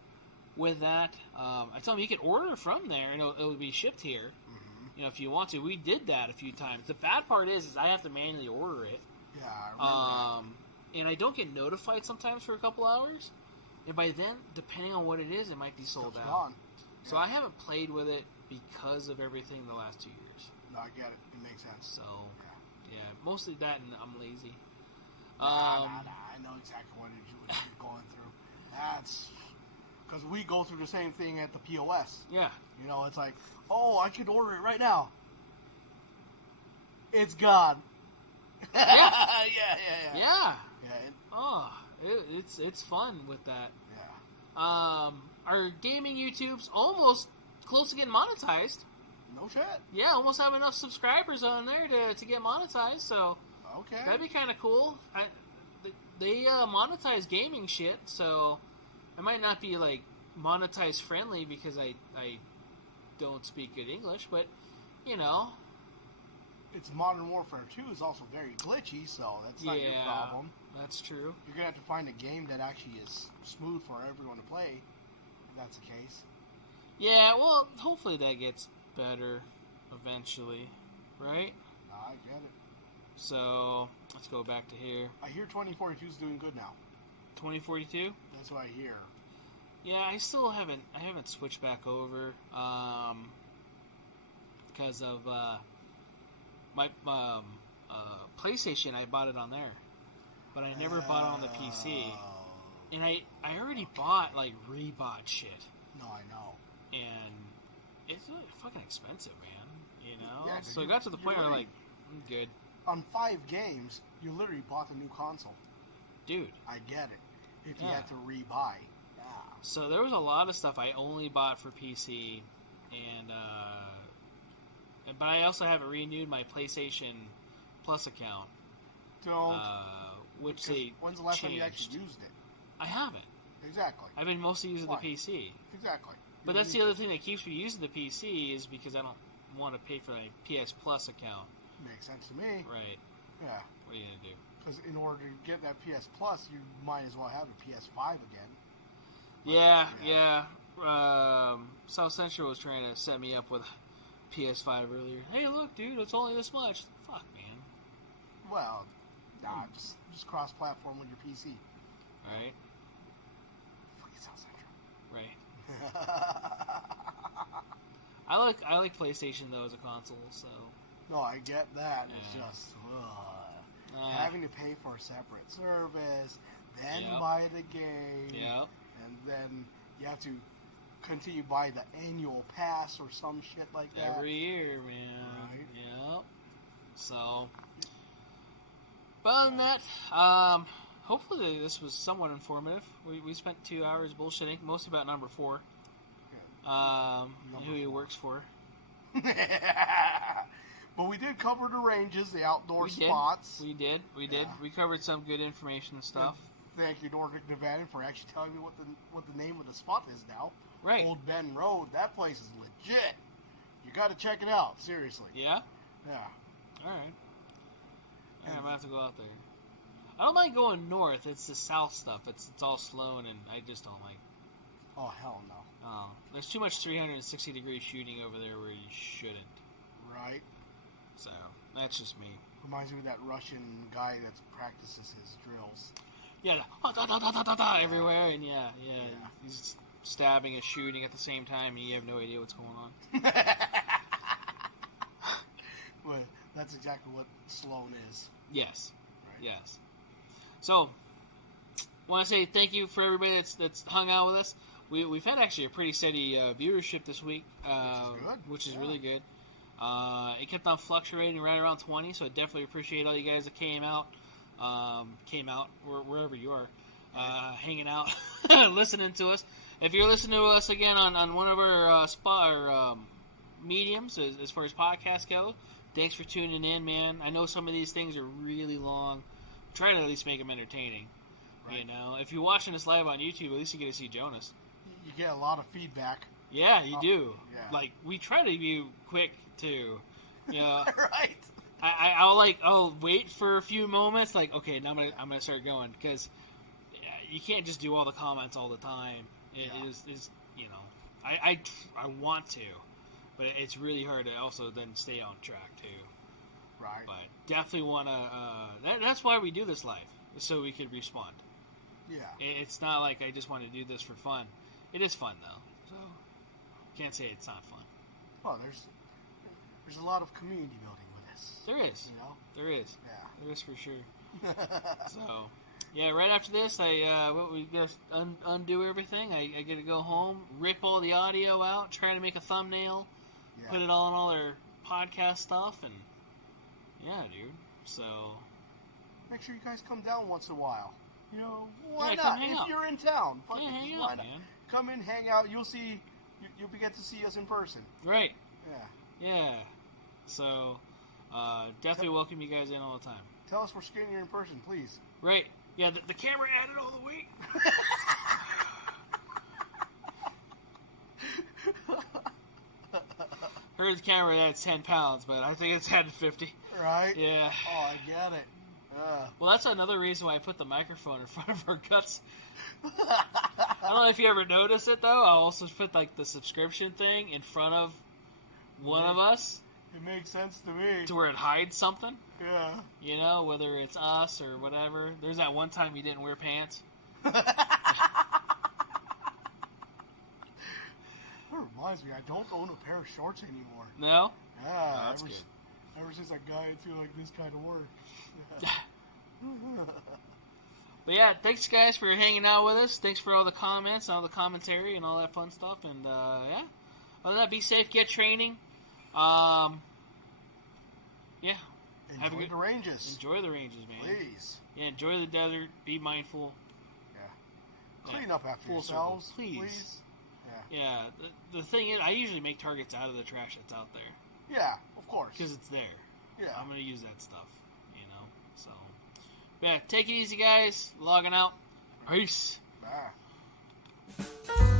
with that. I tell them you can order from there and it'll be shipped here. Mm-hmm. If you want to. We did that a few times. The bad part is I have to manually order it. Yeah, I remember that. And I don't get notified sometimes for a couple hours. And by then, depending on what it is, it might be sold out. Gone. Yeah. So I haven't played with it because of everything the last 2 years. No, I get it. It makes sense. So, yeah, mostly that and I'm lazy. I know exactly what you're going through. That's because we go through the same thing at the POS. Yeah. It's like, oh, I could order it right now. It's gone. Yeah. Yeah. It's fun with that. Yeah. Our gaming YouTube's almost close to getting monetized. No shit. Yeah, almost have enough subscribers on there to get monetized, so okay. That'd be kind of cool. They monetize gaming shit, so I might not be like monetize friendly because I don't speak good English, but it's Modern Warfare 2 is also very glitchy, so that's not your problem. That's true. You're gonna have to find a game that actually is smooth for everyone to play, if that's the case. Yeah, well, hopefully that gets better eventually, right? I get it. So let's go back to here. I hear 2042 is doing good now. 2042. That's what I hear. Yeah, I still haven't switched back over because of my PlayStation. I bought it on there, but I never bought it on the PC. And I already bought rebought shit. No, I know. And it's fucking expensive, man. You know. Yeah, so it got to the point where I'm good. On 5 games, you literally bought the new console. Dude, I get it. If you had to rebuy. Yeah. So there was a lot of stuff I only bought for PC, and but I also haven't renewed my PlayStation Plus account. Don't. Which they when's the last changed. time you actually used it? I haven't. Exactly. I've been mostly using the PC. Exactly. But that's the other thing that keeps me using the PC is because I don't want to pay for my PS Plus account. Makes sense to me. Right. Yeah. What are you going to do? Because in order to get that PS Plus, you might as well have a PS5 again. Yeah. South Central was trying to set me up with a PS5 earlier. Hey, look, dude, it's only this much. Fuck, man. Well, nah, just cross-platform with your PC. Right. Fucking South Central. Right. I like PlayStation though as a console, so. No, I get that. It's just having to pay for a separate service, then buy the game, and then you have to continue to buy the annual pass or some shit like that. Every year, man. Right. Yep. So, but other than that, hopefully this was somewhat informative. We spent 2 hours bullshitting, mostly about number 4. Who he works for. But we did cover the ranges, the outdoor spots. We did. We covered some good information and stuff. And thank you, Nordic Nevada, for actually telling me what the name of the spot is now. Right. Old Bend Road. That place is legit. You got to check it out. Seriously. Yeah? Yeah. All right. Yeah, I'm going to have to go out there. I don't mind going north. It's the south stuff. It's all slow, and I just don't like. Oh, hell no. There's too much 360-degree shooting over there where you shouldn't. Right. So, that's just me. Reminds me of that Russian guy that practices his drills. Yeah, everywhere, and yeah. He's stabbing and shooting at the same time, and you have no idea what's going on. Well, that's exactly what Sloan is. Yes. Right. Yes. So, want to say thank you for everybody that's hung out with us. We've had actually a pretty steady viewership this week, which is really good. It kept on fluctuating right around 20, so I definitely appreciate all you guys that came out wherever you are, hanging out, listening to us. If you're listening to us again on one of our mediums as far as podcasts go, thanks for tuning in, man. I know some of these things are really long. Try to at least make them entertaining. Right. You know, if you're watching this live on YouTube, at least you get to see Jonas. You get a lot of feedback. Yeah, you do. Yeah. Like, we try to be quick, too. You know? Right. I'll wait for a few moments, like, okay, now I'm gonna start going, because you can't just do all the comments all the time. It is you know, I want to, but it's really hard to also then stay on track, too. Right. But definitely want to, that's why we do this live, so we could respond. Yeah. It's not like I just want to do this for fun. It is fun, though. So, can't say it's not fun. Well, there's a lot of community building with this. There is. You know? There is. Yeah. There is for sure. So, yeah, right after this, we just undo everything. I get to go home, rip all the audio out, try to make a thumbnail, put it all in all our podcast stuff, and yeah, dude. So, make sure you guys come down once in a while. You know, why Yeah, not? come hang If out. you're in town, Yeah, hang why out, not? man. Come in, hang out. You'll get to see us in person. Right. Yeah. Yeah. So, definitely welcome you guys in all the time. Tell us we're skinnier in person, please. Right. Yeah, the camera added all the weight. Heard the camera adds 10 pounds, but I think it's added 50. Right? Yeah. Oh, I get it. Well, that's another reason why I put the microphone in front of our guts. I don't know if you ever noticed it, though. I also put, like, the subscription thing in front of one of us. It makes sense to me. To where it hides something. Yeah. You know, whether it's us or whatever. There's that one time you didn't wear pants. That reminds me, I don't own a pair of shorts anymore. No? Yeah, Oh, that's good. Ever since I got into like this kind of work. But yeah, thanks guys for hanging out with us. Thanks for all the comments, all the commentary, and all that fun stuff. And yeah, other than that, be safe, get training. Yeah. Enjoy the ranges. Enjoy the ranges, man. Please. Yeah, enjoy the desert. Be mindful. Yeah. Clean up after yourselves, please. Yeah. The thing is, I usually make targets out of the trash that's out there. Yeah, of course. Because it's there. Yeah. I'm going to use that stuff, you know. So, yeah, take it easy, guys. Logging out. Peace. Bye.